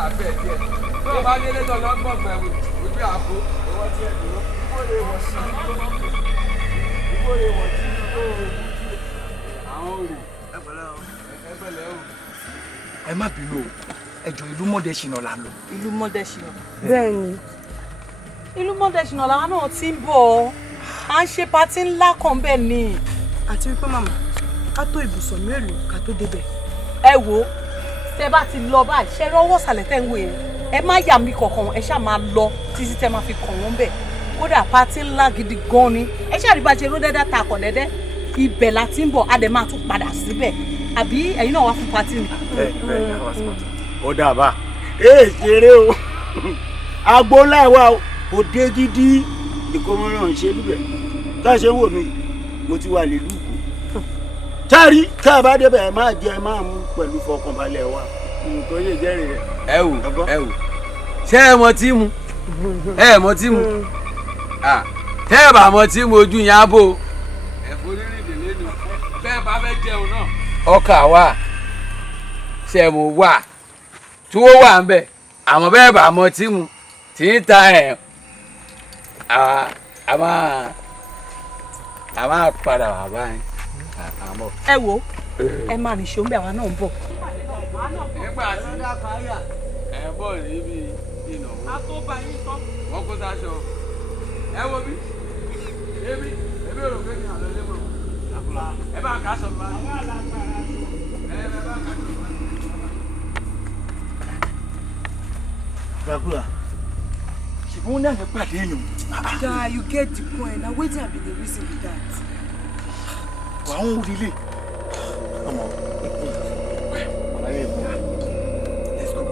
àbẹ̀ díẹ̀ tó o bá délé tó lọ́gbọ̀n gbẹ̀wò wípé àbò ìwọ́n ti ẹ̀ dúró ìgbóre wọ̀ sí ìgbóre wọ̀ sí àwọn òrì ẹgbẹ̀lẹ́ o. ẹ má bínú o ẹjọ ìlú mọdẹsínà là ń lọ. ìlú mọdẹsínà. bẹ́ẹ̀ni ìlú mọdẹsínà làwọn náà ti ń bọ̀ à ń ṣe patí ńlá kan bẹ́ẹ̀ ni. àti wípé màmá ká tó ibùsọ̀ mélòó ká tó débẹ̀. ẹ wo tẹ bá ti lọ báyìí ṣe rọwọ́ sàlẹ̀ tẹ́ ń wò yẹn ẹ má yà mí kankan ẹ ṣáà máa lọ títí tẹ máa fi kàn wọ́n bẹ̀ kódà patí ńlá gidi gan ni ẹ ṣáà rí bá ṣe ró dẹ́dẹ́ ta kọ̀ dẹ́dẹ́ ibẹ̀ la ti ń bọ̀ a dẹ̀ máa tún padà síbẹ̀ àbí ẹ̀yin náà wá fún patí ni. ó dàbà ṣeré o agbo ńlá wa o òde gidi ìkọmọràn ń ṣe lúbẹ tá a ṣe ń wò mí mo ti wà nílùú kù táàrí tá a bá débẹ̀ ẹ máa jẹ ẹ máa mú pẹ̀lú fọkànbalẹ̀ wa nǹkan yé jẹ́rìí rẹ̀. ẹ wò ṣé ẹ mọ tí mu ẹ mọ tí mu tẹ ẹ bá mọ tí mu ojú yẹn á bò ẹ forí rìndè lẹ́nu bẹ́ẹ̀ bá fẹ́ jẹun náà ọkà wà sẹ̀mù wà túwó wà ń bẹ̀ àmọ́ bẹ́ẹ̀ bá mọ tí mu tí ń ta ẹ̀ a máa padà wà báyìí. ẹ wo ẹ máa nìṣó ń bẹ àwa náà ń bọ̀. nígbà tí ẹ bọ̀ níbi ìnáwó wọ́n kó sáṣọ ẹ wo bí ebi ò rò pé ní àlọ́ lé mọ̀ ẹ bá ká sọ ma ẹ bá ká sọ ma. Dracula, ṣùgbọ́n ní àná pàdé èèyàn. Yeah, you get the point. Now wetin be the reason with that? wà á ń wúri lé ọmọ ọ̀làyé ìbò. Let's go.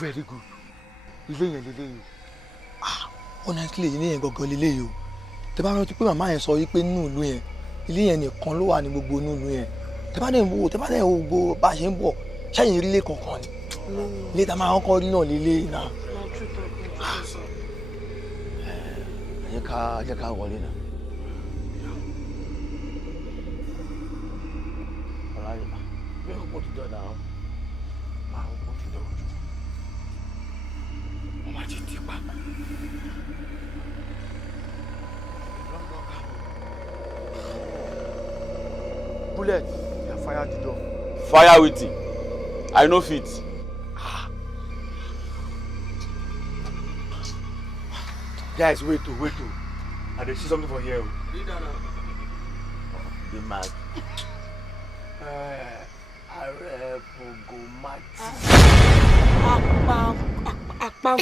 Very good. Ilé yẹn lélẹ́yìí. Honestly ilé yẹn gangan lélẹ́yìí o. Tẹ bá rántí pé màmá yẹn sọ wípé nínú ìlú yẹn ilé yẹn nìkan ló wà ní gbogbo inú ìlú yẹn. Tẹ bá dẹ̀ wo gbogbo bá a ṣe ń bọ̀ ṣẹ́yìn rí ilé kankan ni. Ilé tá a máa kọ́kọ́ rí náà lélẹ́yìí náà. Jẹ́ ká wọlé náà. Ọláyé bí ọkọ̀ ti dọ̀dà ọ́ máa ọkọ̀ ti dọ̀rọ̀ jù wọ́n máa ti tì pa. Bullet, you fire the door. Fire wetin? I no fit. Guys, wait. I dey see something for here. Be mad. Ààrẹ Bogomati. Apá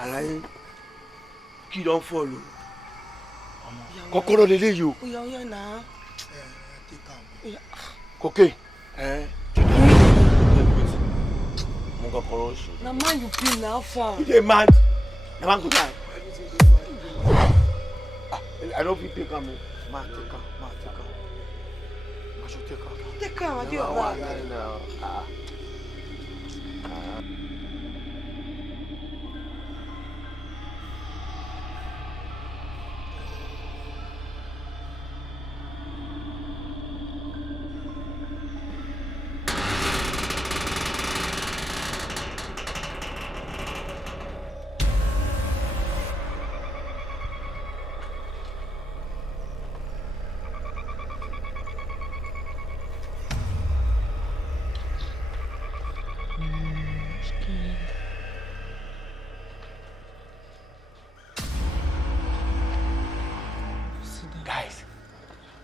Àlàyé kí ló ń follow. Kọ́kọ́rọ́ lélẹ́yìí o. Oya náà. Cocaine. Mo kọ́kọ́rọ́ oṣù. Na man you be now far. You dey mad? Na man go die. I don't fit take am o. Ma take am. I should take am. Take am, I dey alright. Guys,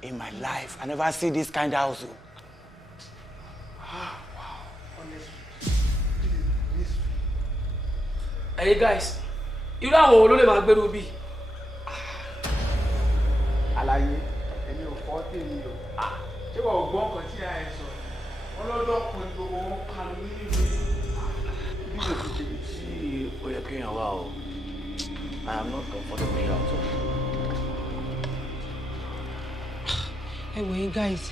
in my life, I never see this kind of house. Hey guys, irú àwọn olólè máa gbèrú bí. Àlàyé èmi ò fọ́ tèmi o. Ṣé wọ́n ò gbọ́ nǹkan tí a ẹ̀ sọ? Wọ́n lọ́dọ̀ kan gbogbo wọn kanu nínú ìwé. Bí o ti ṣe tí ó yẹ kéèyàn wá o, I am not comfortable here at all. Ẹ wò yín guys,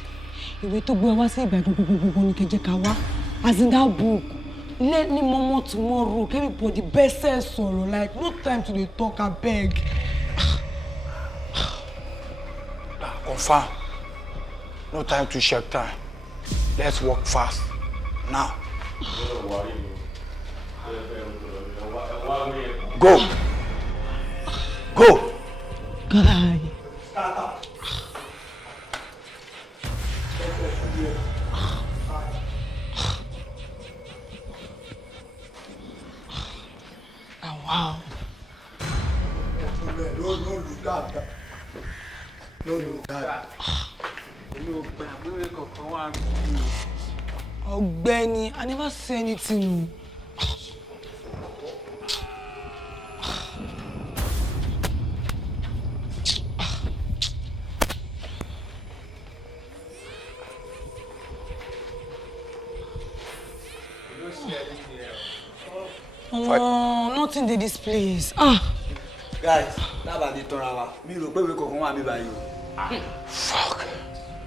ìwé tó gbé wá sí Ìbàdàn gbogbogbò ní kẹjẹ ká wá. As in that book, let me more tomorrow. Everybody best say sorrow. Like no time to dey talk abeg. Confirm. No time to check time. Let's work fast. Now. Go. Go. Guy. Wow. No look that. No look that. Ọ̀gbẹ́ni, I never say anything. Oh, nothing dey this place. Guys, that bad dey turn around. Me rò pé we go come and be by you. Fuck.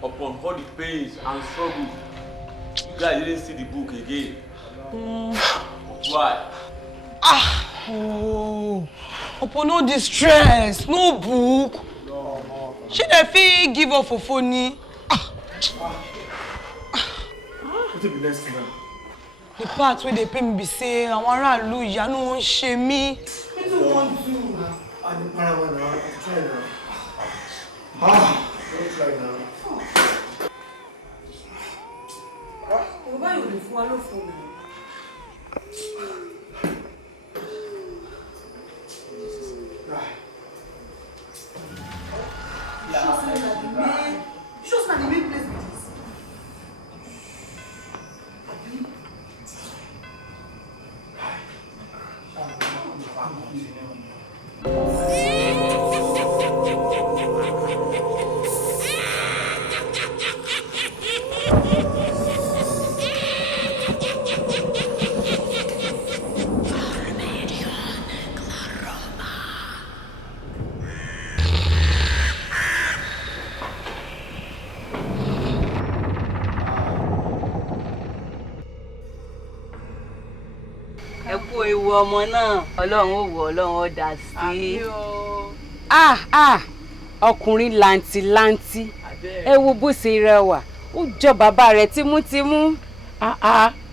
Upon all the pains and struggle, you guys didn't see the book again. Why? Oh, upon all this stress, no book. She dey fit give up for phone. What will be next thing now? The part where they pay me be say, àwọn aráàlú ìyà no wan ṣe mí. What do you want to do? I dey para one now. Try now. Don't try now. Bàbá yóò lè fún wa lófo mi. Just na the main place be this. Ẹ kú ewu ọmọ náà, Ọlọ́run ó wò, Ọlọ́run ó dá sí. Ọkùnrin làǹtìlanti, ẹ wo bó ṣe rẹwà, ó jọ bàbá rẹ̀ tímútímú.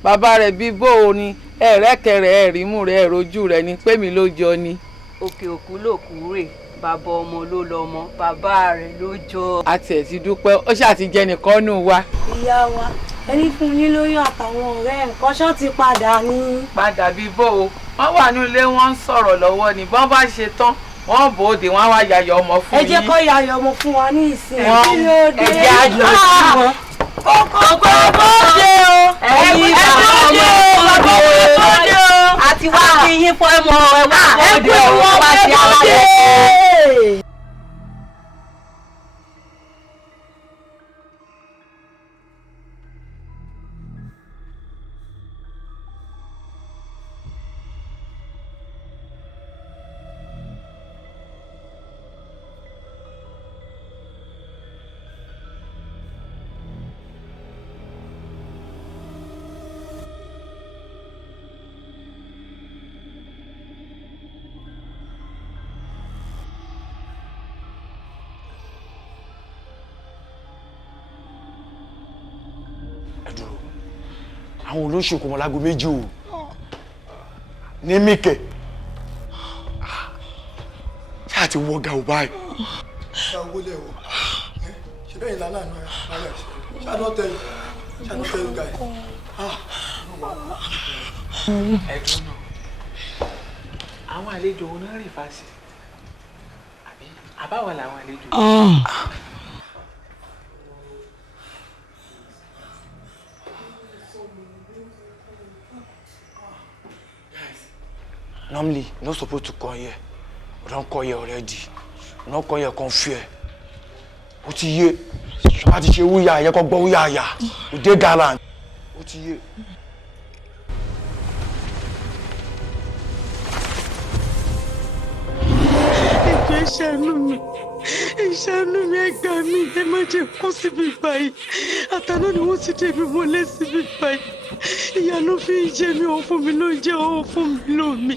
Bàbá rẹ̀ bí bó o ni, ẹ̀rẹ́kẹ̀rẹ̀ ẹ̀rímú rẹ̀ ẹ̀rojú rẹ̀ ni pé mi ló jọ ni. Òkè òkú lòkú rè, bàbá ọmọ ló lọmọ, bàbá rẹ̀ ló jọ. A tiẹ̀ ti dúpẹ́, ó ṣáà ti jẹ nìkan nù wa. Ìyá wa, ẹni fún yín lóyún àtàwọn ọ̀rẹ́ nǹkan ṣọ́ ti padà ní. Padà bí bó o, wọ́n wà ní ilé wọ́n ń sọ̀rọ̀ lọ́wọ́ ni, bọ́n bá ṣe tán, wọ́n bòde wọ́n á wá yayọ̀ ọmọ fún yín. Ẹ jẹ́ kó yayọ̀ ọmọ fún wa ní ìsìn. Kí ló dé? Ẹ̀jẹ̀ àjọ sí wọn. Kókó bóde o. Ẹ̀yin bàbá ọmọ bóde o. Àti wá kí yín fọ́ ẹ̀mọ́ ẹ̀ wá bóde o. Wá sí aláyẹ̀. àwọn olóṣèkò wọn lágo méjì o ní míkẹ ṣáà ti wọ ga ò báyìí. ṣáà wọlé o ṣe bẹ́ẹ̀ ìlànà àná ẹ̀ ṣáà náà tẹ̀ yín guys. ẹ̀dùn náà àwọn àlejò wọn náà rìn fásì àbí àbáwọ̀ làwọn àlejò. Normally, you're not supposed to come here. We don't call here already. We don't call here come fear. Ó ti yé. Ṣọlá ti ṣe wúyà yẹ kó gbọ́ wúyà yà. We dey gallant. Ó ti yé. Ẹ ṣàánú mi. Ẹ ṣàánú mi, ẹ gbà mí, ẹ má jẹ́ kó síbi báyìí. Àtàná ni wọ́n ti débi mọ́lẹ̀ síbi báyìí. Ìyá ló fi ń jẹ mí, ó fún mi lóúnjẹ, ó fún mi lómi.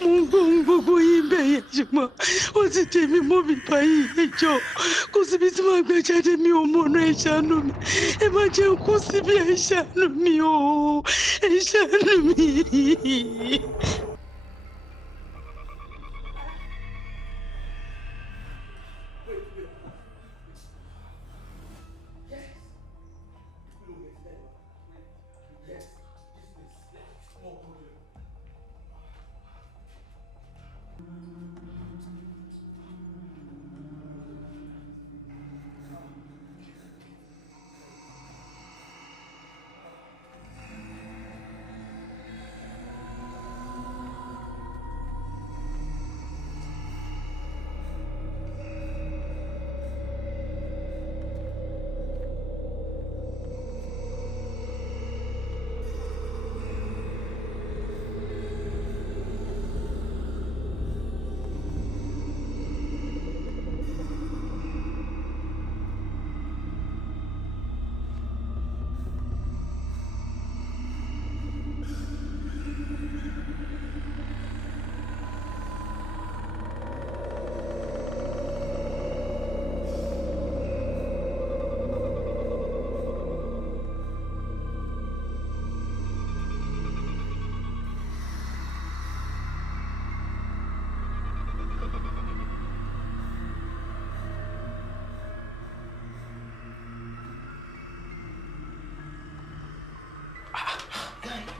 Mo ń gbóhùn gbogbo yín bẹ́ẹ̀ yẹn ṣùgbọ́n ó ti débi mọ́ mi báyìí. Ẹ jọ̀ọ́ kó síbi tí màá gbé jáde mi ò mọ̀nà, ẹ ṣàánú mi. Ẹ má jẹ́ kó síbi, ẹ ṣàánú mi o. Ẹ ṣàánú mi.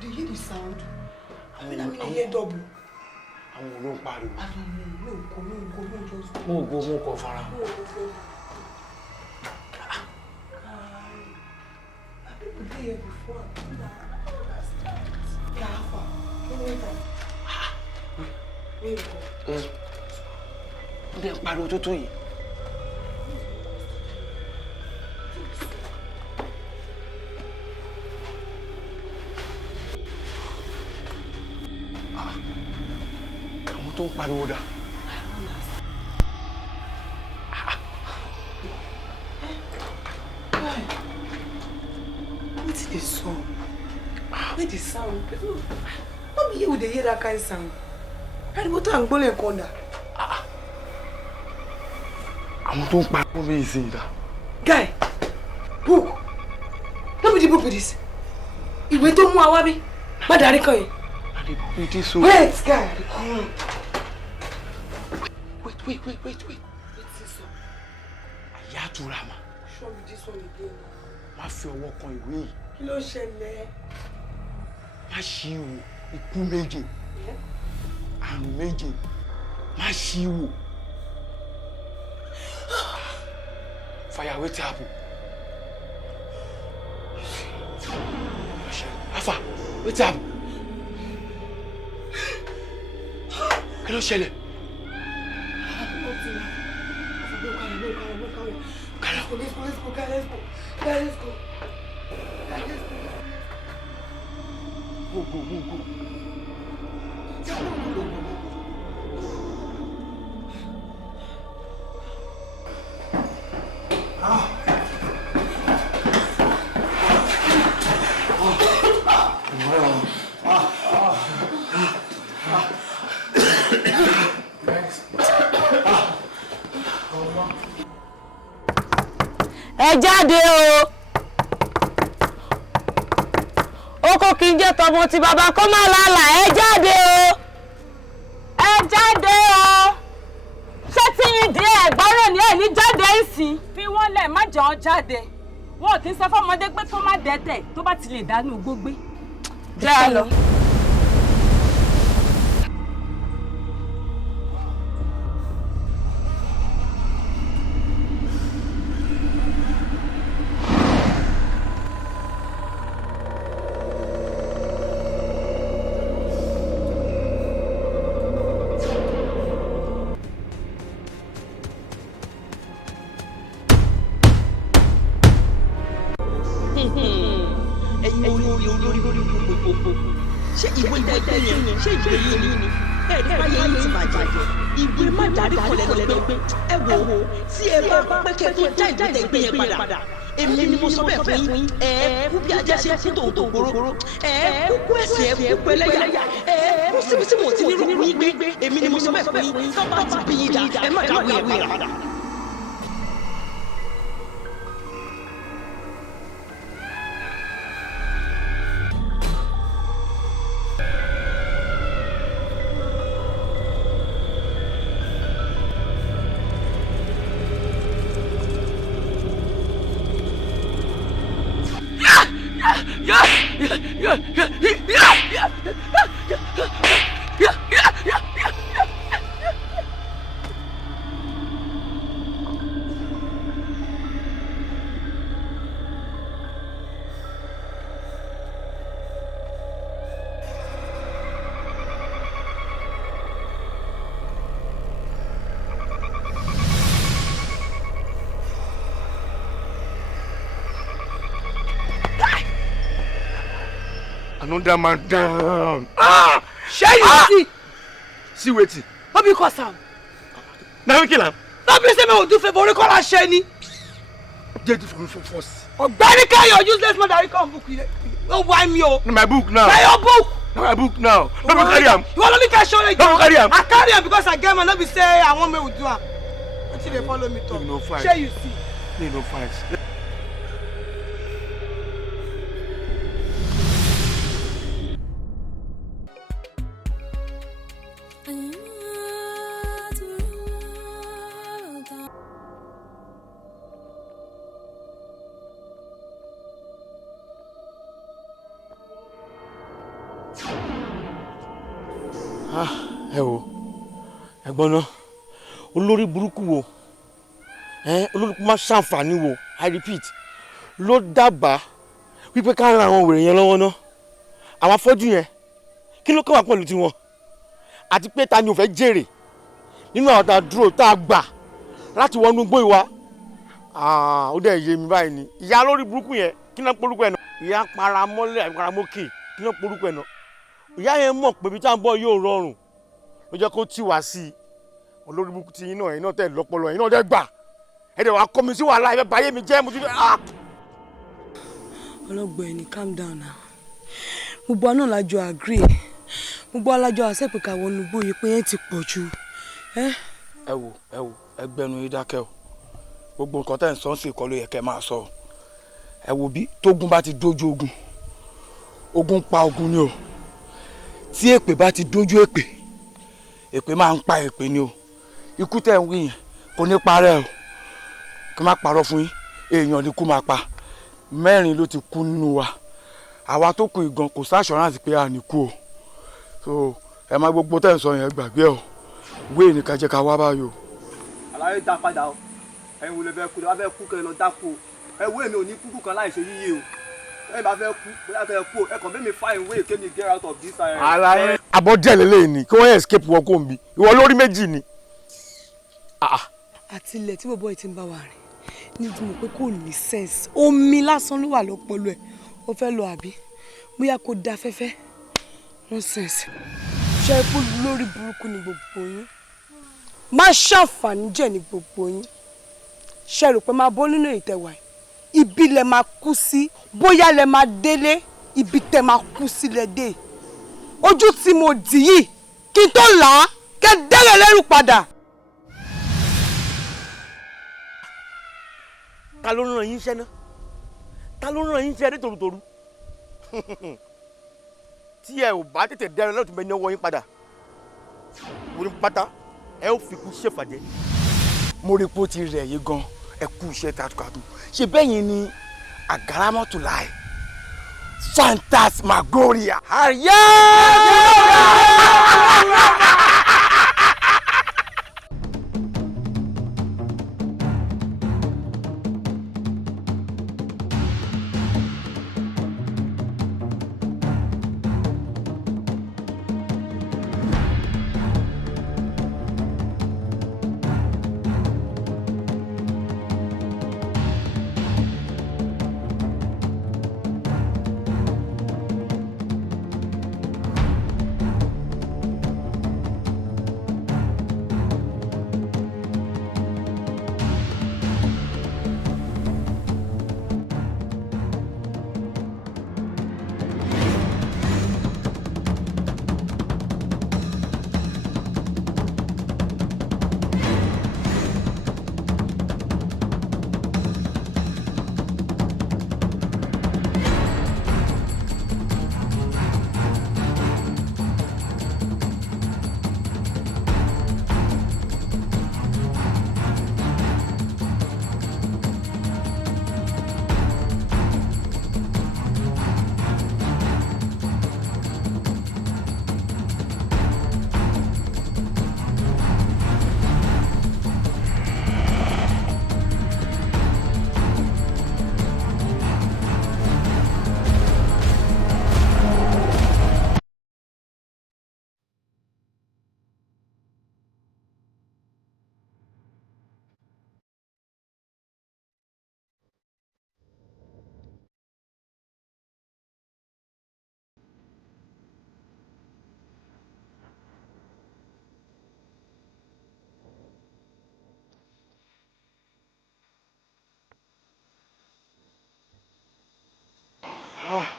Do you hear the sound? I mean, I'm here double. I'm going to party. I don't know. No, just go. Mo go fara. People did here before. Careful. Ó dẹ̀ pariwo tó yìí. Tó ń pariwo dà. Wetin dey sound? Where the sound? No be you dey hear that kind sound. Ariwo tó à ń gbọ́ lẹ́ẹ̀kan dà. Àwọn tó ń pariwo mi ìsìn dà. Guy, book. No be the book be this. Ìwé tó mú àwa bí. Madarikan yìí. It is so. Wait, guy. Wait. Wait is so. Àyà àtúrà mà. Show me this one again. Má fi ọwọ́ kan ìwé yìí. Kí ló ṣẹlẹ̀? Má ṣí wò ikú méje. Àrùn méje. Má ṣí wò. Fire wetin happen. Afa, wetin happen? Kí ló ṣẹlẹ̀? Let's go. Go. Ẹ jáde o. Oko tọmọ ti bàbá kó má lálà ẹ jáde o ẹ jáde o ṣé tí yín di ẹ̀gbọ́n ní ẹ̀ ní jáde ìsìn. fi wọ́n lẹ̀ má jọ ọ́ jáde wọn ò kí ń sọ fọ́mọdé pé kó má dẹ́tẹ̀ tó bá ti lè dánú gbógbé. jẹ́ a lọ. ṣé ìwé ìwé yẹn ṣé ìwé yìí ni ẹ ní báyé yìí ti bàjẹ́ ìwé Madarikan lẹ́nu gbé ẹ wò ó tí ẹ bá pẹ́ kẹ́ tó já ìwé tẹ gbé yẹn padà èmi ni mo sọ bẹ́ẹ̀ fún yín ẹ kú bí ajá ṣe kú tòun gbòòrò ẹ kú ẹsẹ̀ ẹ kú ẹlẹ́yà ẹ kú síbi tí mo ti ní rúkú yín gbé èmi ni mo sọ bẹ́ẹ̀ fún yín tó bá ti bí yín dá ẹ má dáwọ́ yẹn padà. Another man down. Share you see wetin. No be cause am. Na we kill am. No be say me we do favor call am share ni. Dey do for me for force. Ogbeni carry your useless Madarikan book you. No why me o. Na my book now. Na your book. Na my book now. No be carry am. You wan only carry show you. No carry am. I carry am because I get man no be say I wan make we do am. Until they follow me talk. No fight. Share you see. No fight. Ẹ wo ẹ̀gbọ́n náà olórí burúkú wo olórí burúkú máa ṣàǹfààní wo I repeat ló dábàá wípé ká ran àwọn wèrè yẹn lọ́wọ́ náà àwọn afọ́jú yẹn kí ló kọ́ wá pẹ̀lú tiwọn àti pé ta ni ò fẹ́ jèrè nínú àwọn tá a dúró tá a gbà láti wọnú gbó ìwà ó dẹ̀ yé mi báyìí ni ìyá lórí burúkú yẹn kí náà porúkọ ẹ̀ náà ìyá paramọ́lẹ̀ paramọ́kè kí náà porúkọ ẹ̀ náà ìyá yẹn mọ̀ pé bí tá à ń bọ̀ yóò rọrùn ló jẹ́ kó tì wá sí i olórí burúkú ti yín náà ẹ̀yin náà tẹ̀ lọ́pọlọ ẹ̀yin náà dẹ̀ gbà ẹ̀ dẹ̀ wá kọ́ mi sí wàhálà ẹ̀ báyé mi jẹ́ mo ti fẹ́. ọlọ́gbọ̀n calm down now gbogbo àná làjọ agree gbogbo alájọ àṣẹ́pẹ̀ káwọn olùgbò yìí pé ẹ ti pọ̀ jù. ẹ wo ẹgbẹ́nu yìí dákẹ́ o gbogbo nǹkan tẹ̀ ń sọ sí ìkọlù yẹ kẹ́ máa sọ ẹ wo bí tógun bá ti dójú ogun ogun pa ogun ni o tí èpè bá ti dójú èpè máa ń pa èpè ni o ikú tẹ̀ ń wí yẹn kò ní parẹ́ o kí n má parọ́ fún yín èèyàn ni kú máa pa 4 ló ti kú nínú wa àwa tó kù ìgan kò sí assurance pé a ní kú o so ẹ má gbogbo tẹ̀ ń sọ yẹn gbàgbé o wéè ní ká jẹ́ ká wá báyìí o. àlàyé dá padà o ẹ̀yin wo lè fẹ́ kú lè wá fẹ́ kú kẹ́ ẹ lọ dákú o ẹ wéè mi ò ní kúkú kan láì ṣe yíyé o ẹ bá fẹ́ kú bóyá kẹ́ ẹ kú o ẹ kàn bẹ́ẹ̀ mi fine way kémi get out of this. àlàyé abọ́dẹ̀ lélẹ́yìn ni kí wọ́n escape wọn kó ń bi ìwọ lórí méjì ni. àti ilẹ̀ tí bọ̀bọ̀ yìí ti ń bá wa rìn ní ti mọ̀ pé kò ní sense omi lásán ló wà lọ́pọlọ ẹ̀ ó fẹ́ lọ àbí bóyá kò da afẹ́fẹ́ nonsense. ṣe é kó lórí burúkú ni gbogbo yín má ṣàǹfààní jẹ́ ní gbogbo yín ṣe rò pé máa bọ́ nínú ìtẹ̀wà ibi lẹ máa kú sí bóyá lẹ máa délé ibi tẹ máa kú sí lẹ dé ojú tí mo dì yìí kí n tó là á kẹ́ dẹ́rẹ̀ lẹ́rù padà. ta ló ràn yín iṣẹ́ náà ta ló ràn yín iṣẹ́ dé tòrútòrú tí ẹ ò bá tètè dẹrẹ lọ́tún bẹ ní ọwọ́ yín padà orí pátá ẹ ó fi kú ṣèfàjẹ́. mo rí pé ó ti rẹ̀ yín gan ẹ kú iṣẹ́ takuntakun ṣe bẹ́yìn ni àgárámọ́tò láì phantasmagoria àríyá.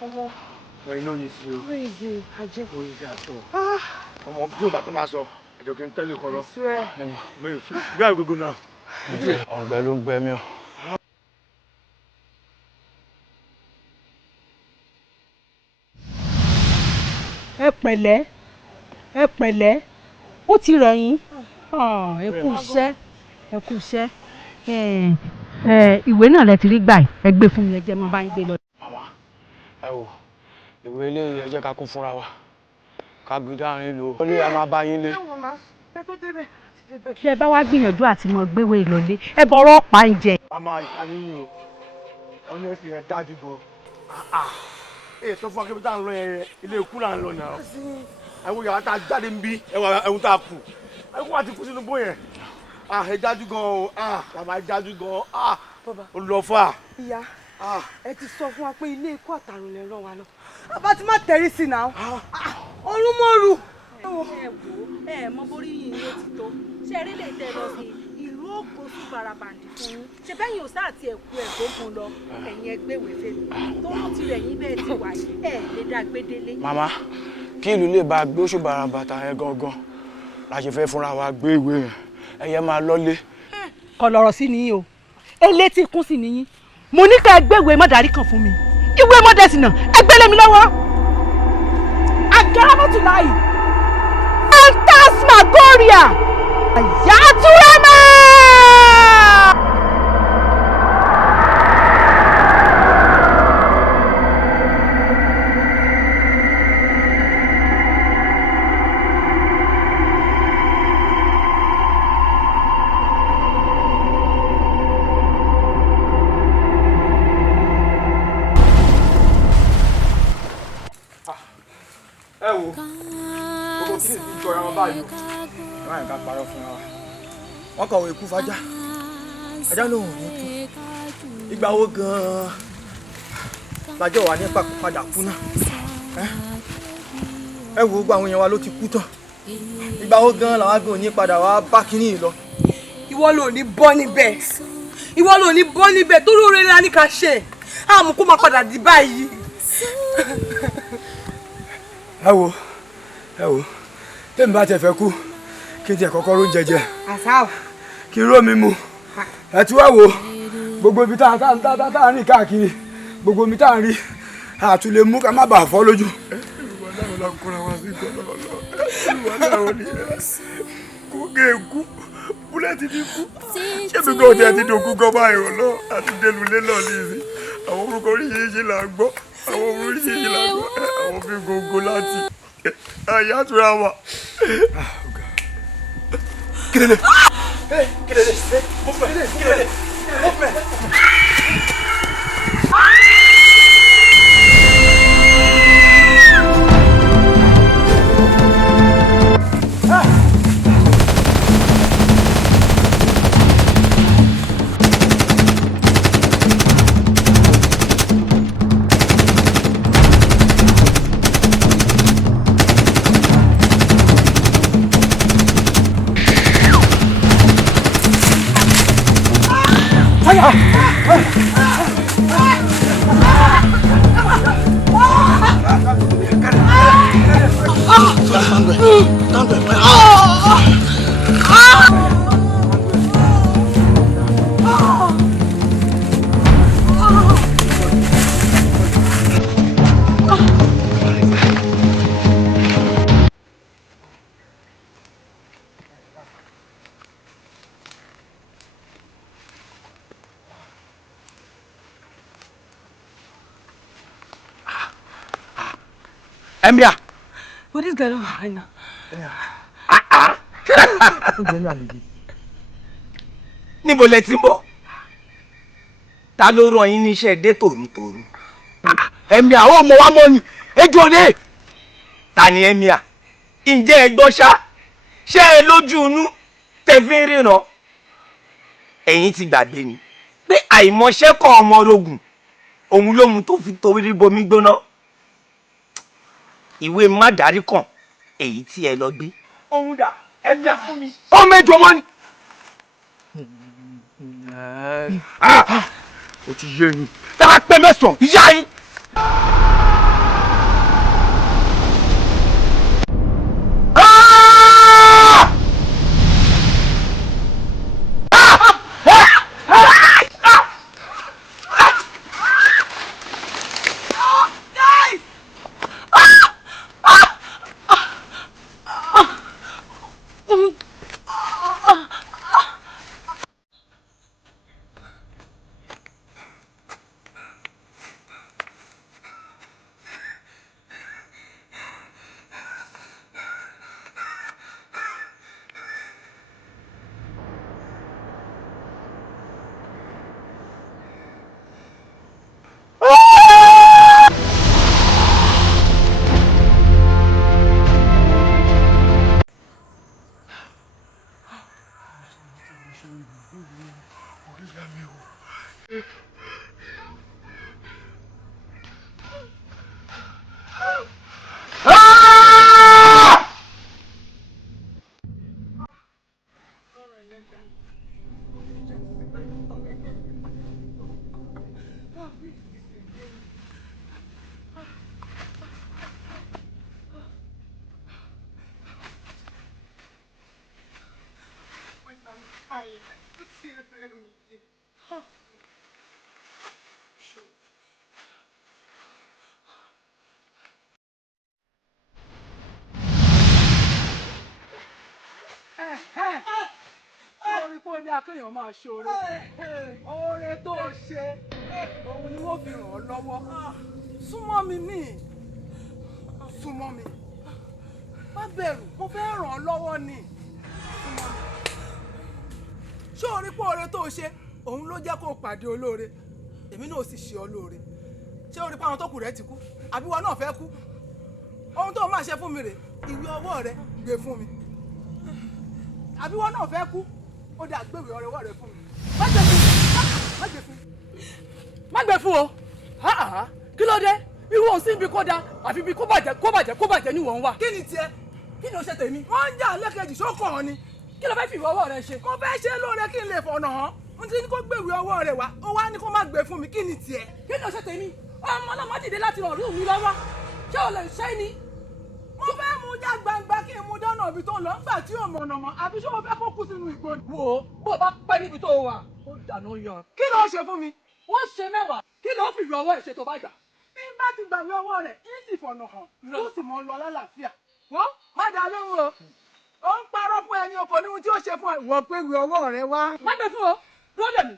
ọmọ iná yìí sí o. wọ́n yìí ajé. wọ́n yìí àtọ̀. ọmọ bí o bá tó máa sọ ẹ̀jọ̀ kí n tẹ́lẹ̀ kọ́ lọ. gbé àgbègbè náà. ọ̀gbẹ́ ló ń gbẹ mí o. ẹ pẹ̀lẹ́ ẹ pẹ̀lẹ́ ó ti rẹ̀ yín ẹ kú iṣẹ́ ẹ kú iṣẹ́ ìwé náà lẹ ti rí gbà ẹ gbé fún mi ẹ jẹ́ mo bá yín gbé lọ. ẹ wò ìwé ilé ẹ jẹ́ ká kún fúnra wa ká gbé dáhùn lò ó lé a máa bá yín lé. ṣé ẹ bá wá gbìyànjú àti mọ gbéwé ìlọlé ẹ bọ̀rọ̀ ọ̀pá ń jẹ. a máa ṣàníyàn o wọn ní ẹsìn rẹ dájú bọ ẹ sọ fún akébí tá à ń lọ yẹn ilé ikú là ń lọ náà ẹ wo yàrá tá a jáde ń bí ẹ wà ẹhun tá a kù ẹ kó wà ti kú sínú bó yẹn ẹ dájú gan o bàbá ẹ dájú gan o lọ fà. ìyá ẹ ti sọ fún wa pé ilé ikú àtàrùn lè rán wa lọ bàbá ti má tẹ̀rí sí náà ọrùn mọ́rù. ẹ wò ẹ mọ borí yìí ló ti tó ṣe eré lè tẹ lọ sí ìlú ògbó fún barabandi fún yín ṣe bẹ́yìn ò sáà ti ẹ̀kú ẹ̀ tó kun lọ ẹ̀yìn ẹgbẹ́wé fèmí tó rántí rẹ̀ yín bẹ́ẹ̀ ti wáyé ẹ̀ lè dá gbédélé. màmá kí ìlú lè bá gbé oṣù barabata yẹn gangan la ṣe fẹ́ fúnra wa gbé ìwé yẹn ẹ̀yẹ máa lọ́lé. kò lọ̀rọ̀ sí nìyí o elétí kún sí nìyí mo ní ká ẹgbẹ́wé Madarikan fún mi ìwé mọ́dẹ́sì náà ẹgbẹ́ lé mi lọ́wọ́ àgàràmọ́tò láàyè phantasmagoria àyàtúrẹ́mà. ẹ wo gbogbo kí ni ìjọra wọn báyìí o ẹ máa ń ká parọ́ fún wa wọn kọ̀wé ikú fájá ajá lòun ní kú ìgbà wo gan-an lájọ wà ní padà kú náà ẹ wo gbogbo àwọn èèyàn wa ló ti kú tán ìgbà wo gan-an làwọn agbóhùn ní padà wá bá kínní yìí lọ. ìwọ ló ní bọ́ níbẹ̀ ìwọ ló ní bọ́ níbẹ̀ tó lóore ńlá ní ká ṣe àmọ́ kó máa padà di báyìí. ẹ wo tèmi bá tẹ fẹ́ kú kí n tiẹ̀ kọ́kọ́ ró ń jẹjẹ kí n ró mi mu ẹ tí wá wo gbogbo ibi tá a rìn káàkiri gbogbo ibi tá a rìn àtúlẹ̀ mú ká má bàa fọ́ lójú láwọn la kóra wá sí kọ́ lọ́wọ́ olúwa láwọn ni kú kéèkú búlẹ́ẹ̀tì ti kú ṣé mi gbọ́ ọdẹ àti dòkú gan báyìí ọ̀nà àti dẹnulé náà ní ìsìn àwọn orúkọ oríṣiríṣi là ń gbọ́ àwọn oríṣiríṣi là ń gbọ́ àwọn fi gbogbo láti àyà àtúrà wà. kí ló dé kí ló dé movement kí ló dé movement. Embia. What is going on right now? Níbo lẹ ti ń bọ̀? Ta ló rán yín níṣẹ́ dé tòrútòrú? Embia ó mọ wá mọ́ ni. Ejò dé. Ta ni Embia? Ǹjẹ́ ẹ gbọ́ ṣá? Ṣé ẹ lójú inú tẹ́ fi ń ríran? Ẹ̀yin ti gbàgbé ni pé àìmọṣẹ́ kọ́ ọmọ orogun òun ló mú tó fi torí bomi gbóná. Ìwé Madarikan èyí tí ẹ lọ gbé. Òun dà Embia fún mi. Ó mẹ́jọ mọ́ ni. Ó ti yé yín. Tá a pẹ́ mẹ́sàn-án ìyá yín. Orí kó ní akéèyàn máa ṣe oore tó ṣe òun ni wọ́n fi ràn ọ́ lọ́wọ́. Súnmọ́ mi ní súnmọ́ mi má bẹ̀rù mo fẹ́ ràn ọ́ lọ́wọ́ ni súnmọ́ mi. Ṣé orí pé oore tó ṣe òun ló jẹ́ kó pàdé olóore èmi náà sì ṣe ọ́ lóore. Ṣé orí pé àwọn tó kù rẹ̀ ti kú àbí wọn náà fẹ́ kú? Ohun tó máa ṣe fún mi rè ìwé ọwọ́ rẹ gbé fún mi àbí wọn náà fẹ́ kú ó dà gbéwèé ọwọ́ rẹ fún mi. Má gbé fún o kí ló dé irú òun sí ibi kó da àfi ibi kó bàjẹ́ ní wọ́n wà. Kí ni tiẹ̀ kí ni o ṣe tèmi. Wọ́n ń jà lẹ́kẹ̀jì sókàn ọ ni kí ló fẹ́ fi ìwé ọwọ́ rẹ ṣe. Mo fẹ́ ṣe lóore kí n lè fọ̀nà hàn mo ti ní kó gbéwèé ọwọ́ rẹ wá ó wá ní kó má gbé fún mi kí ni tiẹ̀. Kí ni o ṣe tèmi ọmọ ọlọ́mọ dìde láti ràn rú mi lọ́wọ́ ṣé o lè ṣe ni. Mo fẹ́ mú já gbangba kí n mú dáná ibi tó lọ nígbà tí ò mọ̀nà mọ́ àbí ṣé o fẹ́ kó kú sínú ìgbò. Wo bó o bá pẹ́ níbi tó wà ó dáná yan. Kí ló ṣe fún mi. Wọ́n ṣe mẹ́wàá kí ló fi ìwé ọwọ́ ìṣètò bá gbà. Bí bá ti gbàgbé ọwọ́ rẹ̀ kí sì fọ̀nà hàn ló sì mọ lọ lálàáfíà wọ́n má dá lóhùn o ó ń parọ́ fún ẹni ọkọ̀ ní ohun tí ó ṣe fún ẹ wọ́n pé ìwé ọwọ́ rẹ wá. má bẹ fún o lọ́dọ̀ mi.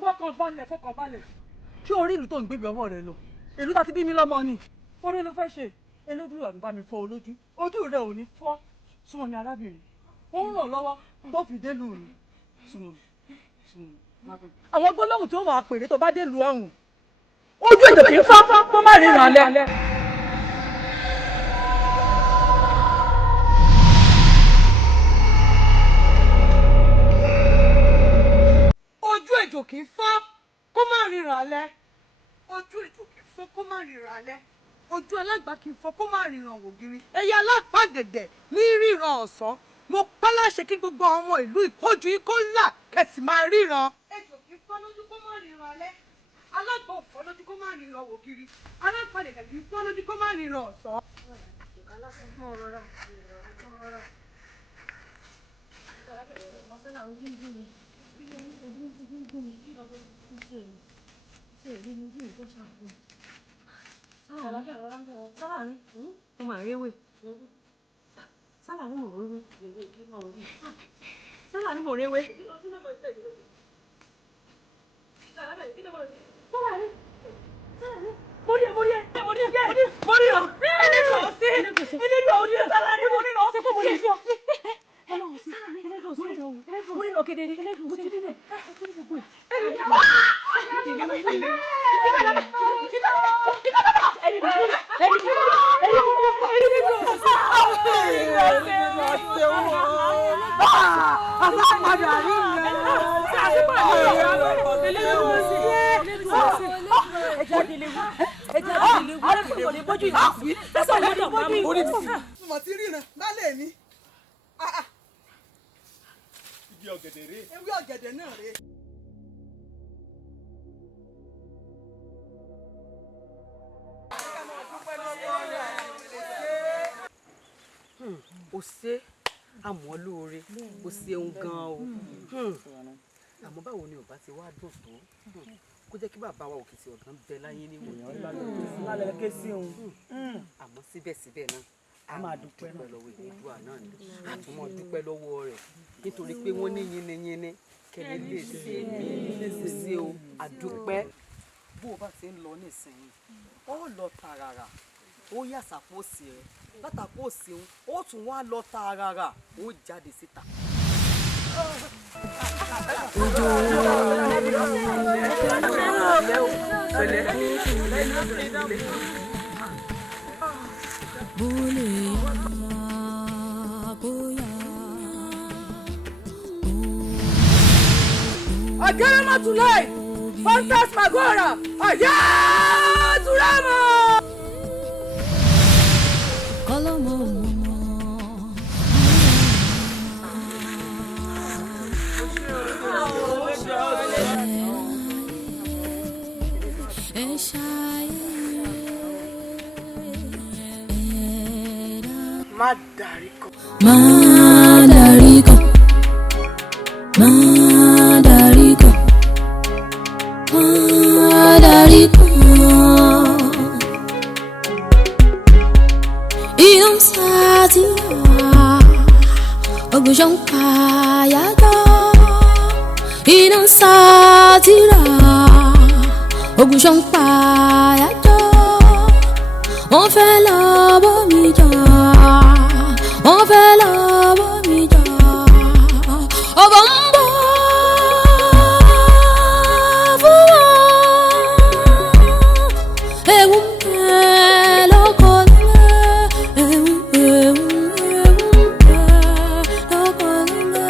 fọkàn balẹ̀ kí orí ìlú tó ń gbégbé ọwọ́ rẹ lọ ìlú tá ti bí mi lọ́mọ ni orí ló fẹ́ ṣe elédùn àgbà mi fọ olójú ojú rẹ ò ní fọ́ súnmọ́ mi arábìnrin ó ń ràn lọ́wọ́ tó fi dé lù mí súnmọ́ àwọn gbólóhùn tó wà pèrè tó bá dé lu ọ̀hún ojú ètò kì í fọ́ kó má ríran alẹ́. ojú ètò kì í fọ́ kó má ríran alẹ́ ojú ètò kì í fọ́ kó má ríran alẹ́ ojú alágbà kì í fọ́ kó má ríran wògiri ẹ̀yà alápàdẹ̀dẹ̀ ní ríran ọ̀sán mo pa láṣẹ kí gbogbo àwọn ọmọ ìlú ìkọjú yìí kó là kẹsì máa ríran. ètò kì í fọ́ lójú kó má ríran alẹ́ alágbà ò fọ́ lójú kó má ríran wògiri alápàdẹ̀dẹ̀ kì í fọ́ lójú kó má ríran ọ̀sán. ó ṣe àmọ́ lóore ó ṣeun gan-an o àmọ́ báwo ni ọba ti wá dùn tó kó jẹ́ kí bàbá wa Òkìtì Ọ̀dàn bẹ láyé níwòye lálẹ́ ké sí òun àmọ́ síbẹ̀síbẹ̀ náà a máa dúpẹ́ lọ́wọ́ ìdúrà náà ni a tún mọ̀ dúpẹ́ lọ́wọ́ rẹ̀ nítorí pé wọ́n ní yínníyínní kẹ́lẹ́ lè ṣe mí lè ṣe o àdúpẹ́ bó o bá ti ń lọ nísìnyí ó lọ tààràrà ó yà sàpòsì rẹ látàpòsì òun ó tún wá lọ tààràrà ó jáde síta. Agaramatulai, Fantasmagora, Ayaturama! Madarikan. Madarikan. Madarikan. Madarikan. Inom satira, ogujong payada. Inom satira, ogujong payada. On fait la bomija, on fait la bomija. Oh bomba, fua, lo colore, lo colore,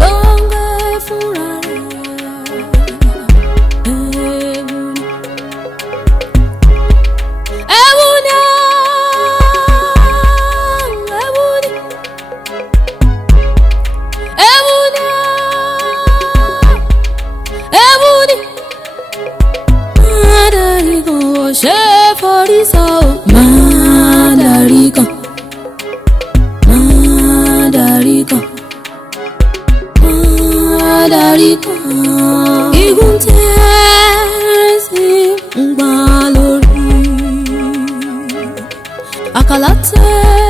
longe furare. Madarikan, Madarikan, Madarikan. Igun tẹ́rẹ̀ sí chocolate.